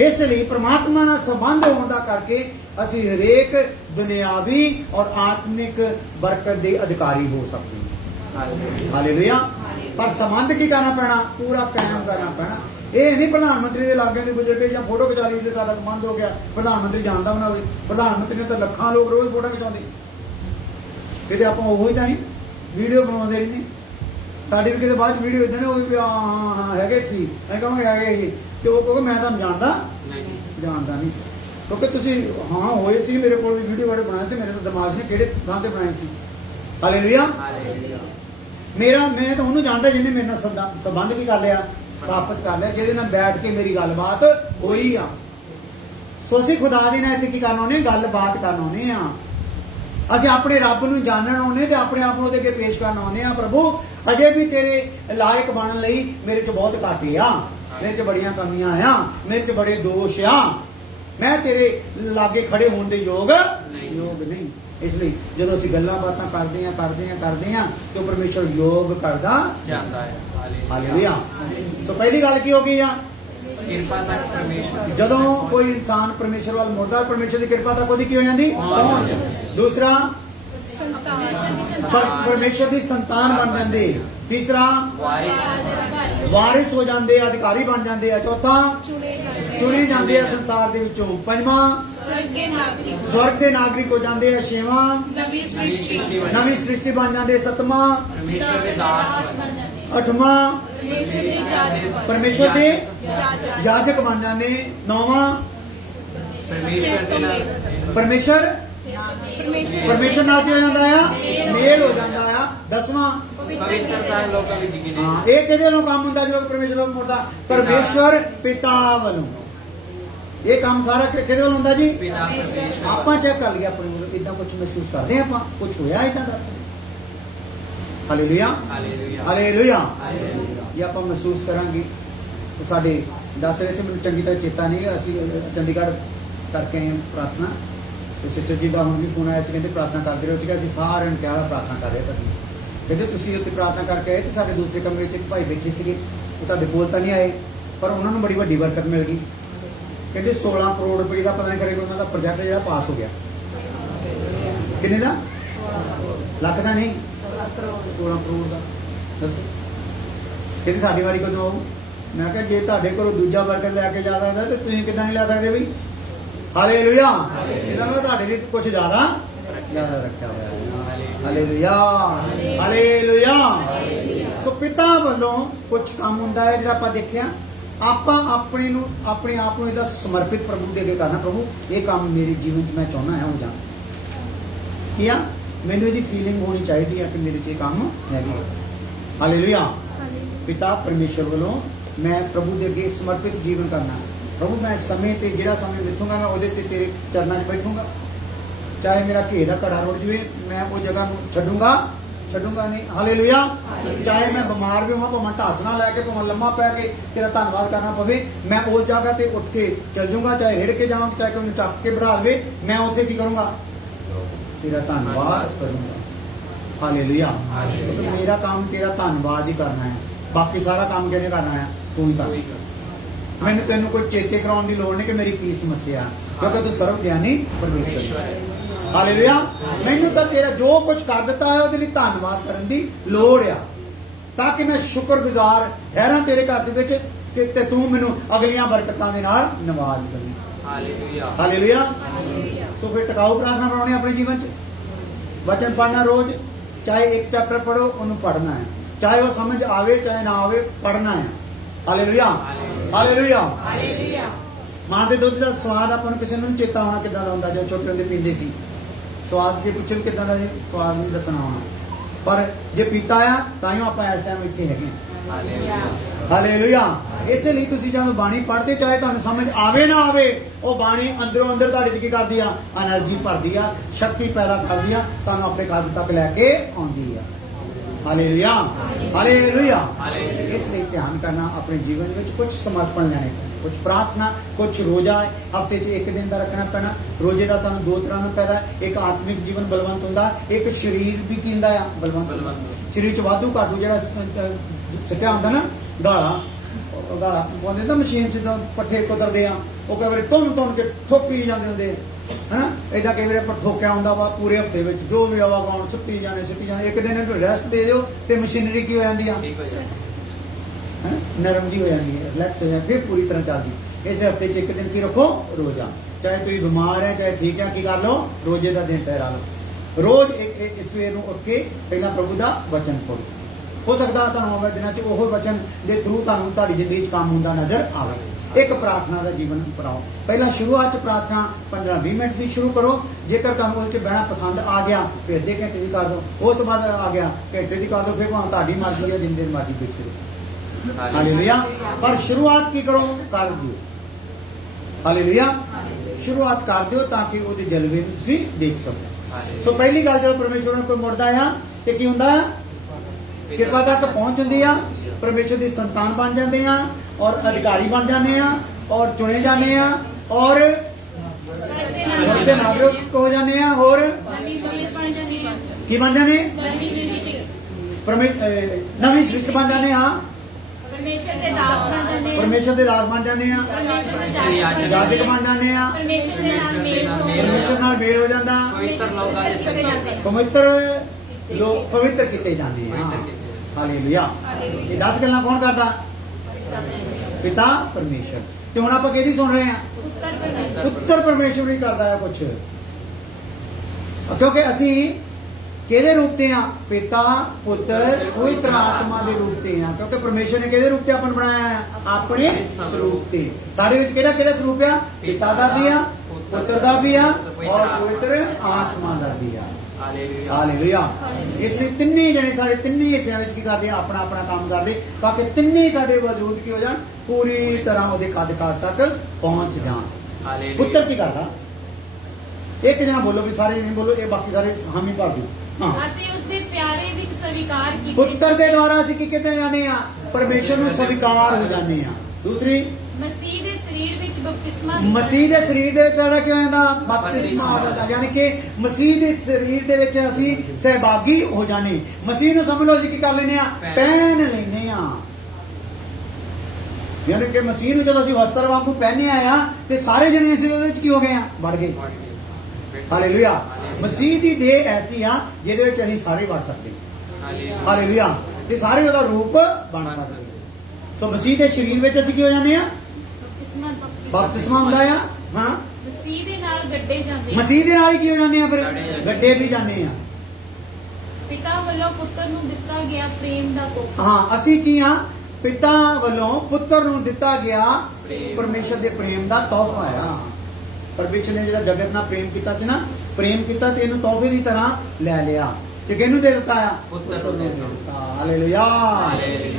ਇਸ ਲਈ ਪ੍ਰਮਾਤਮਾ ਨਾਲ ਸੰਬੰਧ ਹੋਣ ਦਾ ਕਰਕੇ ਅਸੀਂ ਹਰੇਕ ਦੁਨਿਆਵੀ ਔਰ ਆਤਮਿਕ ਬਰਕਤ ਦੇ ਅਧਿਕਾਰੀ ਹੋ ਸਕਦੇ ਹਾਂ। ਹਾਲੇਲੂਇਆ। ਪਰ ਸੰਬੰਧ ਕੀ ਕਰਨਾ ਪੈਣਾ? ਪੂਰਾ ਕਾਇਮ ਕਰਨਾ ਪੈਣਾ। ਇਹ ਨਹੀਂ ਪ੍ਰਧਾਨ ਮੰਤਰੀ ਦੇ ਲਾਗੇ ਨਹੀਂ ਗੁਜ਼ਰ ਕੇ ਜਾਂ ਫੋਟੋ ਖਿਚਾ ਲਈ ਤੇ ਸਾਡਾ ਸੰਬੰਧ ਹੋ ਗਿਆ। ਪ੍ਰਧਾਨ ਮੰਤਰੀ ਜਾਣਦਾ ਬਣਾ ਹੋਵੇ, ਪ੍ਰਧਾਨ ਮੰਤਰੀ ਨੇ ਤਾਂ ਲੱਖਾਂ ਲੋਕ ਰੋਜ਼ ਫੋਟੋ ਖਿਚਾਉਂਦੇ, ਕਿਤੇ ਆਪਾਂ ਉਹੋ ਹੀ ਤਾਂ ਨਹੀਂ ਵੀਡੀਓ ਬਣਾਉਂਦੇ ਨਹੀਂ। ਸਾਡੀ ਵੀ ਕਿਤੇ ਬਾਅਦ ਵੀਡੀਓ ਇਦਾਂ ਨੇ ਉਹ ਵੀ ਹਾਂ ਹੈਗੇ ਸੀ, ਮੈਂ ਕਹਾਂਗੇ ਹੈਗੇ ਸੀ ਤੇ ਉਹ ਕਹੋਗੇ ਮੈਂ ਤੁਹਾਨੂੰ ਜਾਣਦਾ ਨਹੀਂ, ਕਿਉਂਕਿ ਤੁਸੀਂ ਹਾਂ ਹੋਏ ਸੀ, ਮੇਰੇ ਕੋਲ ਵੀ ਵੀਡੀਓ ਵਾਲੇ ਬਣਾਏ ਸੀ, ਮੇਰੇ ਤਾਂ ਦਿਮਾਗ ਨੇ ਕਿਹੜੇ ਥਾਂ ਤੇ ਬਣਾਏ ਸੀ। ਹਾਲੇਲੂਇਆ। ਮੈਂ ਤਾਂ ਉਹਨੂੰ ਜਾਣਦਾ ਜਿਹਨੇ ਮੇਰੇ ਨਾਲ ਸੰਬੰਧ ਕੀ ਕਰ ਲਿਆ, ਸਥਾਪਿਤ ਕਰ ਲਿਆ, ਜਿਹਦੇ ਨਾਲ ਬੈਠ ਕੇ ਮੇਰੀ ਗੱਲਬਾਤ ਹੋਈ ਆ। ਸੋ ਅਸੀਂ ਖੁਦਾ ਦੇ ਨਾਲ ਇੱਥੇ ਕੀ ਕਰਨ ਆਉਂਦੇ, ਗੱਲਬਾਤ ਕਰਨ ਆਉਂਦੇ ਆ। ਅਸੀਂ ਆਪਣੇ ਰੱਬ ਨੂੰ ਜਾਣਨ ਆਉਂਦੇ ਤੇ ਆਪਣੇ ਆਪ ਨੂੰ ਉਹਦੇ ਅੱਗੇ ਪੇਸ਼ ਕਰਨ ਆਉਂਦੇ ਆ। ਪ੍ਰਭੂ ਅਜੇ ਵੀ ਤੇਰੇ ਲਾਇਕ ਬਣਨ ਲਈ ਮੇਰੇ 'ਚ ਬਹੁਤ ਘਾਟੇ ਆ, ਮੇਰੇ 'ਚ ਬੜੀਆਂ ਕਮੀਆਂ ਆ, ਮੇਰੇ 'ਚ ਬੜੇ ਦੋਸ਼ ਆ, ਮੈਂ ਤੇਰੇ ਲਾਗੇ ਖੜੇ ਹੋਣ ਦੇ ਯੋਗ ਨਹੀਂ। ਇਸ ਲਈ ਜਦੋਂ ਅਸੀਂ ਗੱਲਾਂ ਬਾਤਾਂ ਕਰਦੇ ਆ ਤੇ ਪਰਮੇਸ਼ਰ ਯੋਗ ਕਰਦਾ ਜਾਂਦਾ ਹੈ। ਹਾਲੇਲੂਇਆ। ਸੋ ਪਹਿਲੀ ਗੱਲ ਕੀ ਹੋ ਗਈ ਆ? ਕਿਰਪਾ ਤੱਕ ਪਰਮੇਸ਼ਰ। ਜਦੋਂ ਕੋਈ ਇਨਸਾਨ ਪਰਮੇਸ਼ਰ ਵੱਲ ਮੁੜਦਾ, ਪਰਮੇਸ਼ਰ ਦੀ ਕਿਰਪਾ ਤੱਕ ਉਹਦੀ ਕੀ ਹੋ ਜਾਂਦੀ? ਪਹੁੰਚ। ਦੂਸਰਾ ਪਰਮੇਸ਼ਰ ਦੀ ਸੰਤਾਨ ਬਣ ਜਾਂਦੇ। ਤੀਸਰਾ ਵਾਰਿਸ ਹੋ ਜਾਂਦੇ, ਅਧਿਕਾਰੀ ਬਣ ਜਾਂਦੇ ਆ। ਚੌਥਾ ਚੁਣੇ ਜਾਂਦੇ ਆ ਸੰਸਾਰ ਦੇ ਵਿੱਚੋਂ। ਪੰਜਵਾਂ ਸਵਰਗ ਦੇ ਨਾਗਰਿਕ ਹੋ ਜਾਂਦੇ ਆ। ਛੇਵਾਂ ਨਵੀਂ ਸ੍ਰਿਸ਼ਟੀ ਬਣ ਜਾਂਦੇ। ਸੱਤਵਾਂ ਅੱਠਵਾਂ ਪਰਮੇਸ਼ਰ ਦੇ ਯਾਜਕ ਬਣ ਜਾਂਦੇ। ਨੌਵਾਂ ਪਰਮੇਸ਼ਰ ਨਾਲ ਕੀ ਹੋ ਜਾਂਦਾ ਆ? ਮੇਲ ਹੋ ਜਾਂਦਾ ਆ। 10ਵਾਂ ਹਾਂ, ਇਹ ਕਿਹਦੇ ਵੱਲੋਂ ਕੰਮ ਹੁੰਦਾ ਜਦੋਂ ਪਰਮੇਸ਼ਰ ਵੱਲੋਂ ਮੁੜਦਾ? ਪਰਮੇਸ਼ਰ ਪਿਤਾ ਵੱਲੋਂ। ਇਹ ਕੰਮ ਸਾਰਾ ਕਿਹਦੇ ਵੱਲੋਂ ਹੁੰਦਾ ਜੀ? ਆਪਾਂ ਚੈੱਕ ਕਰ ਲਿਆ ਆਪਣੇ ਵੱਲੋਂ, ਇਦਾਂ ਕੁਝ ਮਹਿਸੂਸ ਕਰਦੇ ਆਪਾਂ, ਕੁਝ ਹੋਇਆ ਇਦਾਂ ਦਾ? ਹਾਲੇਲੂਇਆ। ਹਾਲੇਲੂਇਆ। ਜੇ ਆਪਾਂ ਮਹਿਸੂਸ ਕਰਾਂਗੇ ਤਾਂ ਸਾਡੇ ਦੱਸ ਰਹੇ ਸੀ, ਮੈਨੂੰ ਚੰਗੀ ਤਰ੍ਹਾਂ ਚੇਤਾ ਨਹੀਂ, ਅਸੀਂ ਚੰਡੀਗੜ੍ਹ ਕਰਕੇ ਆਏ ਪ੍ਰਾਰਥਨਾ ਤੇ ਸਿਸਟਰ ਜੀ ਦਾ ਹੁਣ ਵੀ ਫੋਨ ਆਇਆ ਸੀ, ਕਹਿੰਦੇ ਪ੍ਰਾਰਥਨਾ ਕਰਦੇ ਰਹੋ ਸੀਗਾ। ਅਸੀਂ ਸਾਰਿਆਂ ਨੂੰ ਕਿਹਾ ਪ੍ਰਾਰਥਨਾ ਕਰ ਰਹੇ ਤੁਸੀਂ, ਕਹਿੰਦੇ ਤੁਸੀਂ ਉੱਥੇ ਪ੍ਰਾਰਥਨਾ ਕਰਕੇ ਆਏ ਤੇ ਸਾਡੇ ਦੂਸਰੇ ਕਮਰੇ 'ਚ ਇੱਕ ਭਾਈ ਬੈਠੇ ਸੀਗੇ, ਉਹ ਤੁਹਾਡੇ ਕੋਲ ਤਾਂ ਨਹੀਂ ਆਏ ਪਰ ਉਹਨਾਂ ਨੂੰ ਬੜੀ ਵੱਡੀ ਬਰਕਤ ਮਿਲ ਗਈ। ਕਹਿੰਦੇ 16 ਕਰੋੜ ਰੁਪਏ ਦਾ ਪਤਾ ਨਹੀਂ ਕਰੇ ਉਹਨਾਂ ਦਾ ਪ੍ਰੋਜੈਕਟ ਜਿਹੜਾ ਪਾਸ ਹੋ ਗਿਆ। ਕਿੰਨੇ ਦਾ? ਲੱਖ ਦਾ ਨਹੀਂ, 16 ਕਰੋੜ ਦਾ। ਦੱਸੋ ਕਹਿੰਦੇ ਸਾਡੀ ਵਾਰੀ ਕਦੋਂ ਆਊ? ਮੈਂ ਕਿਹਾ ਜੇ ਤੁਹਾਡੇ ਕੋਲੋਂ ਦੂਜਾ ਬਰਕਤ ਲੈ ਕੇ ਜਾ ਸਕਦਾ ਤੇ ਤੁਸੀਂ ਕਿੱਦਾਂ ਨਹੀਂ ਲੈ ਸਕਦੇ ਬਈ? ਹਾਲੇਲੂਇਆ। ਇਹਨਾਂ ਨੇ ਤੁਹਾਡੇ ਲਈ ਕੁਝ ਜ਼ਿਆਦਾ ਰੱਖਿਆ ਹੋਇਆ ਹੈ। ਹਾਲੇਲੂਇਆ। ਹਾਲੇਲੂਇਆ। ਸੋ ਪਿਤਾ ਵੱਲੋਂ ਕੁਝ ਕੰਮ ਹੁੰਦਾ ਹੈ ਜਿਹੜਾ ਆਪਾਂ ਦੇਖਿਆ, ਆਪਾਂ ਆਪਣੇ ਆਪ ਨੂੰ ਇਹਦਾ ਸਮਰਪਿਤ ਪ੍ਰਭੂ ਦੇ ਅੱਗੇ ਕਰਨਾ। ਪ੍ਰਭੂ ਇਹ ਕੰਮ ਮੇਰੇ ਜੀਵਨ 'ਚ ਮੈਂ ਚਾਹੁੰਦਾ ਹਾਂ ਹੋ ਜਾਣ। ਕੀ ਆ? ਮੈਨੂੰ ਇਹਦੀ ਫੀਲਿੰਗ ਹੋਣੀ ਚਾਹੀਦੀ ਹੈ ਕਿ ਮੇਰੇ 'ਚ ਇਹ ਕੰਮ ਹੈਗਾ। ਹਾਲੇਲੂਇਆ। ਪਿਤਾ ਪਰਮੇਸ਼ਰ ਵੱਲੋਂ ਮੈਂ ਪ੍ਰਭੂ ਦੇ ਅੱਗੇ ਸਮਰਪਿਤ ਜੀਵਨ ਕਰਨਾ। ਪ੍ਰਭੂ ਮੈਂ ਸਮੇਂ ਤੇ ਜਿਹੜਾ ਸਮੇਂ ਮਿੱਥੂਗਾ ਮੈਂ ਉਹਦੇ ਤੇ ਤੇਰੇ ਚਰਨਾਂ 'ਚ ਬੈਠੂਗਾ। ਚਾਹੇ ਮੇਰਾ ਘੇ ਦਾ ਘੜਾ ਰੁੜ ਜਵੇ, ਮੈਂ ਉਹ ਜਗ੍ਹਾ ਨੂੰ ਛੱਡੂਗਾ ਨਹੀਂ। ਹਾਲੇਲੂਇਆ। ਚਾਹੇ ਮੈਂ ਬਿਮਾਰ ਵੀ ਹੋਵਾਂ, ਭਾਵੇਂ ਢਾਸਣਾ ਲੈ ਕੇ, ਭਾਵੇਂ ਲੰਮਾ ਪੈ ਕੇ ਤੇਰਾ ਧੰਨਵਾਦ ਕਰਨਾ ਪਵੇ, ਮੈਂ ਉਸ ਜਗ੍ਹਾ ਤੇ ਉੱਠ ਕੇ ਚੱਲ ਜਾਊਂਗਾ। ਚਾਹੇ ਹਿੜ ਕੇ ਜਾਵਾਂ, ਚਾਹੇ ਕੋਈ ਚੱਕ ਕੇ ਬਣਾ ਦੇਵੇ, ਮੈਂ ਉੱਥੇ ਕੀ ਕਰੂੰਗਾ? ਤੇਰਾ ਧੰਨਵਾਦ ਕਰੂੰਗਾ। ਹਾਲੇਲੂਇਆ। ਮੇਰਾ ਕੰਮ ਤੇਰਾ ਧੰਨਵਾਦ ਹੀ ਕਰਨਾ ਹੈ, ਬਾਕੀ ਸਾਰਾ ਕੰਮ ਕਿਹਨੇ ਕਰਨਾ ਹੈ? ਤੂੰ ਹੀ ਕਰ। ਮੈਨੂੰ ਤੈਨੂੰ ਕੋਈ ਚੇਤੇ ਕਰਾਉਣ ਦੀ ਲੋੜ ਨਹੀਂ ਕਿ ਮੇਰੀ ਕੀ ਸਮੱਸਿਆ, ਕਿਉਂਕਿ ਤੂੰ ਸਰਵ ਗਿਆਨੀ ਪਰਮੇਸ਼ਰ ਹੈ। ਹਾਲੇਲੂਇਆ। ਮੈਨੂੰ ਤਾਂ ਤੇਰਾ ਜੋ ਕੁਝ ਕਰ ਦਿੱਤਾ ਹੈ ਉਹਦੇ ਲਈ ਧੰਨਵਾਦ ਕਰਨ ਦੀ ਲੋੜ ਆ, ਤਾਂ ਕਿ ਮੈਂ ਸ਼ੁਕਰਗੁਜ਼ਾਰ ਠਹਿਰਾਂ ਤੇਰੇ ਘਰ ਦੇ ਵਿੱਚ ਤੇ ਤੂੰ ਮੈਨੂੰ ਅਗਲੀਆਂ ਬਰਕਤਾਂ ਦੇ ਨਾਲ ਨਵਾਜ਼ ਦੇਵੇਂ। ਹਾਲੇਲੂਇਆ। ਹਾਲੇਲੂਇਆ। ਸੋ ਫਿਰ ਟਿਕਾਊ ਪ੍ਰਾਰਥਨਾ ਬਣਾਉਣੀ ਆਪਣੇ ਜੀਵਨ 'ਚ। ਵਚਨ ਪੜ੍ਹਨਾ ਰੋਜ਼, ਚਾਹੇ ਇੱਕ ਚੈਪਟਰ ਪੜ੍ਹੋ, ਉਹਨੂੰ ਪੜ੍ਹਨਾ ਹੈ, ਚਾਹੇ ਉਹ ਸਮਝ ਆਵੇ ਚਾਹੇ ਨਾ ਆਵੇ, ਪੜ੍ਹਨਾ ਹੈ। ਹਾਲੇਲੂਇਆ। ਹਾਲੇਲੂਇਆ। ਮਾਂ ਦੇ ਦੁੱਧ ਦਾ ਸਵਾਦ ਆਪਾਂ ਨੂੰ ਕਿਸੇ ਨੂੰ ਚੇਤਾ ਹੋਣਾ ਕਿੱਦਾਂ ਦਾ ਹੁੰਦਾ, ਜਦੋਂ ਛੋਟੇ ਹੁੰਦੇ ਪੀਂਦੇ ਸੀ। ਸਵਾਦ ਜੇ ਪੁੱਛਣ ਕਿੱਦਾਂ ਦਾ ਜੀ, ਸਵਾਦ ਨਹੀਂ ਦੱਸਣਾ ਹੋਣਾ, ਪਰ ਜੇ ਪੀਤਾ ਆ ਤਾਂ ਹੀ ਆਪਾਂ ਇਸ ਟਾਈਮ ਇੱਥੇ ਹੈਗੇ। ਹਾਲੇਲੂਇਆ। ਇਸੇ ਲਈ ਤੁਸੀਂ ਜਦੋਂ ਬਾਣੀ ਪੜ੍ਹਦੇ, ਚਾਹੇ ਤੁਹਾਨੂੰ ਸਮਝ ਆਵੇ ਨਾ ਆਵੇ, ਉਹ ਬਾਣੀ ਅੰਦਰੋਂ ਅੰਦਰ ਤੁਹਾਡੇ 'ਚ ਕੀ ਕਰਦੀ ਆ? ਐਨਰਜੀ ਭਰਦੀ ਆ, ਸ਼ਕਤੀ ਪੈਦਾ ਕਰਦੀ ਆ, ਤੁਹਾਨੂੰ ਆਪਣੇ ਕਦਮ ਤੱਕ ਲੈ ਕੇ ਆਉਂਦੀ ਆ। Hallelujah hallelujah. इसलिए ध्यान करना अपने जीवन में कुछ समर्पण लेने कुछ प्रार्थना कुछ रोजा हफ्ते च एक दिन का रखना पैना। रोजे का सानू दो तरह का पैदा एक आत्मिक जीवन बलवंत होंदा एक शरीर भी कींदा आ बलवंत शरीर च वाधू घाटू जिहड़ा सटिया होंदा ना गाला गाला पाउंदे ना मशीन च पट्ठे कुतरदे आ ਉਹ ਕਈ ਵਾਰੀ ਤੁੰਨ ਕੇ ਠੋਕੀ ਜਾਂਦੇ ਹੁੰਦੇ है ना इदा कई बार ठोकिया होंदा वा पूरे हफ्ते में जो भी हवा गाउन छुट्टी जाने एक दिन रेस्ट दे दो तो मशीनरी की हो जाती है नरम जी हो जाती है रिलैक्स हो जाती फिर पूरी तरह चलती। इस हफ्ते च एक दिन की रखो रोजा चाहे तुम बीमार है चाहे ठीक है की कर लो रोजे का दिन ठहरा लो रोज एक सवेर उठ के पहला प्रभु का वचन पढ़ो हो सकता है दिनों च वो वचन के थ्रू तुम्हारी जिंदगी काम होंदा नजर आवे। एक प्रार्थना का जीवन अपनाओ पहला शुरुआत प्रार्थना 15-20 मिनट की शुरू करो जेकर तुहानू उस बहना पसंद आ गया फिर अद्धे घंटे की कर दो उस तो बाद आ गया घंटे की कर दो फिर भावें तुहाडी मर्जी है जिन दिन मर्जी बीत करो। हालेलुया पर शुरुआत की करो कर दियो। हालेलुया शुरुआत कर दियो ताकि उसके जलवे तुसीं देख सको। सो पहली गल जो परमेश्वर ने कोई मुड़दा है कि की हुंदा किरपा तक पहुंच हुंदी आ परमेश्वर की संतान बन जाते हैं और अधिकारी बन जाते हैं और चुने जाते हैं और नागरिक हो जाते हैं और की बन जाने नवी सृष्टि बन जाते हैं परमेश्वर के दास बन जाते हैं याजक बन जाते हैं परमेश्वर नाल मेल हो जाता पवित्र लोग पवित्र किए जाते हैं। हालेलुया ये 10 गल्लां कौन करता पिता परमेश्वर ते हुण आपां किहदी सुन रहे हैं उत्तर परमेश्वर ही करता है कुछ क्योंकि असी किहदे रूप ते हां पिता पुत्र पवित्र आत्मा दे रूप ते हां क्योंकि परमेश्वर ने किहदे रूप ते अपन बनाया है अपने स्वरूप ते साडे विच किहड़ा किहड़ा स्वरूप है पिता दा भी है पुत्र दा भी है और पवित्र आत्मा दा भी है। हालेलुया इसलिए तिन्ने जने साडे तिन्ने हिस्सियां विच की करदे अपना अपना काम करदे ताकि तिन्ने साडे वजूद की हो जान पूरी तरह ओदे कद काट तक पहुंच जान। पुत्र की करदा एक जना बोलो भी सारे नहीं बोलो ये बाकी सारे हामी भर दो। हां ਅਸੀਂ ਉਸ ਦੇ ਪਿਆਰੇ ਵਿੱਚ ਸਵੀਕਾਰ ਕੀਤੇ ਪੁੱਤਰ ਦੇ ਦੁਆਰਾ ਅਸੀਂ ਕੀ ਕਿਤੇ ਜਾਂਦੇ ਆ परमेश्वर ਨੂੰ स्वीकार हो जाने आ। दूसरी मसीह दे शरीर विच बपतिस्मा मसीह दे शरीर दे विच ਜਿਹੜਾ ਕਿਉਂ ਹੁੰਦਾ ਬਪਤਿਸਮਾ ਹੁੰਦਾ ਯਾਨੀ ਕਿ ਮਸੀਹ ਦੇ ਸਰੀਰ ਦੇ ਵਿੱਚ ਅਸੀਂ ਸਹਿਭਾਗੀ ਹੋ ਜਾਣੇ। ਮਸੀਹ ਨੂੰ ਸਮਝ ਲਓ ਅਸੀਂ ਕੀ ਕਰ ਲੈਨੇ ਆ ਪਹਿਨ ਲੈਨੇ ਆ ਯਾਨੀ ਕਿ ਮਸੀਹ ਨੂੰ ਜਦੋਂ ਅਸੀਂ ਵਸਤਰ ਵਾਂਗੂ ਪਹਿਨੇ ਆ ਤੇ ਸਾਰੇ ਜਣੇ ਅਸੀਂ ਉਹਦੇ ਵਿੱਚ ਕੀ ਹੋ ਗਏ ਆ ਵੜ ਗਏ। ਹਾਲੇਲੂਇਆ ਮਸੀਹ ਦੀ ਦੇਹ ਐਸੀ ਆ ਜਿਹਦੇ ਵਿੱਚ ਅਸੀਂ ਸਾਰੇ ਵੜ ਸਕਦੇ। ਹਾਲੇਲੂਇਆ ਤੇ ਸਾਰੇ ਉਹਦਾ ਰੂਪ ਬਣ ਸਕਦੇ। ਸੋ ਮਸੀਹ ਦੇ ਸਰੀਰ ਵਿੱਚ ਅਸੀਂ ਕੀ ਹੋ ਜਾਂਦੇ ਆ ਬਪਤਿਸਮਾ ਹੁੰਦਾ ਆ। ਹਾਂ ਮਸੀਹ ਦੇ ਨਾਲ ਗੱਡੇ ਜਾਂਦੇ ਮਸੀਹ ਦੇ ਨਾਲ ਹੀ ਕੀ ਹੋ ਜਾਂਦੇ ਆ ਫਿਰ ਗੱਡੇ ਵੀ ਜਾਂਦੇ ਆ। ਪਿਤਾ ਵੱਲੋਂ ਪੁੱਤਰ ਨੂੰ ਦਿੱਤਾ ਗਿਆ ਪ੍ਰੇਮ ਦਾ ਤੋਹਫਾ। ਹਾਂ ਅਸੀਂ ਕੀ ਆ ਪਿਤਾ ਵੱਲੋਂ ਪੁੱਤਰ ਨੂੰ ਦਿੱਤਾ ਗਿਆ ਪਰਮੇਸ਼ਰ ਦੇ ਪ੍ਰੇਮ ਦਾ ਤੋਹਫਾ ਆ। ਪਰਮੇਸ਼ਰ ਨੇ ਜਿਹੜਾ ਜਗਤ ਨਾਲ ਪ੍ਰੇਮ ਕੀਤਾ ਸੀ ਨਾ ਪ੍ਰੇਮ ਕੀਤਾ ਤੇ ਇਹਨੂੰ ਤੋਹਫੇ ਦੀ ਤਰ੍ਹਾਂ ਲੈ ਲਿਆ ਤੇ ਕਿਹਨੂੰ ਦੇ ਦਿੱਤਾ ਆ ਪੁੱਤਰ ਨੂੰ ਦੇ ਦਿੱਤਾ। ਹਾਲੇਲੂਇਆ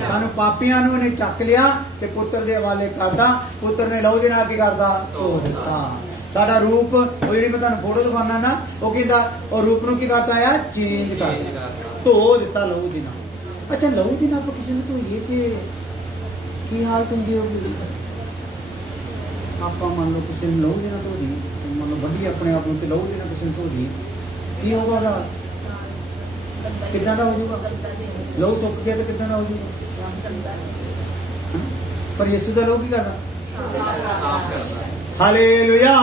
ਸਾਨੂੰ ਪਾਪੀਆਂ ਨੂੰ ਇਹਨੇ ਚੱਕ ਲਿਆ ਤੇ ਪੁੱਤਰ ਦੇ ਹਵਾਲੇ ਕਰਦਾ ਪੁੱਤਰ ਨੇ ਲਹੂ ਦੇ ਨਾਲ ਕੀ ਕਰਦਾ ਧੋ ਦਿੱਤਾ ਸਾਡਾ ਰੂਪ। ਉਹ ਜਿਹੜੀ ਮੈਂ ਤੁਹਾਨੂੰ ਫੋਟੋ ਦਿਖਾਉਣਾ ਨਾ ਉਹ ਕਹਿੰਦਾ ਉਹ ਰੂਪ ਨੂੰ ਕੀ ਕਰਤਾ ਆ ਚੇਂਜ ਕਰ ਧੋ ਦਿੱਤਾ ਲਹੂ ਦੇ ਨਾਲ। ਅੱਛਾ ਲਹੂ ਦੇ ਨਾਲ ਆਪਾਂ ਕਿਸੇ ਨੂੰ ਧੋਈਏ ਤੇ ਕੀ ਹਾਲਤ ਹੁੰਦੀ ਹੋਊਗੀ। ਆਪਾਂ ਮੰਨ ਲਓ ਕਿਸੇ ਨੂੰ ਲਹੂ ਦੇ ਨਾਲ ਧੋ ਦਈਏ ਮੰਨ ਲਓ ਵੱਡੀ ਆਪਣੇ ਆਪ ਨੂੰ ਤੇ ਲਹੂ ਦੇ ਨਾਲ ਕਿਸੇ ਨੂੰ ਧੋ ਦਈਏ ਕੀ ਹੋਗਾ ਉਹਦਾ ਕਿੱਦਾਂ ਦਾ ਹੋ ਜਾਊਗਾ ਲਹੂ ਸੁੱਕ ਗਿਆ ਤੇ ਕਿੱਦਾਂ ਦਾ ਹੋ ਜਾਊਗਾ। ਪਰ ਯਿਸੂ ਦਾ ਲਹੂ ਕੀ ਕਰਦਾ ਹਾਲੇਲੂਇਆ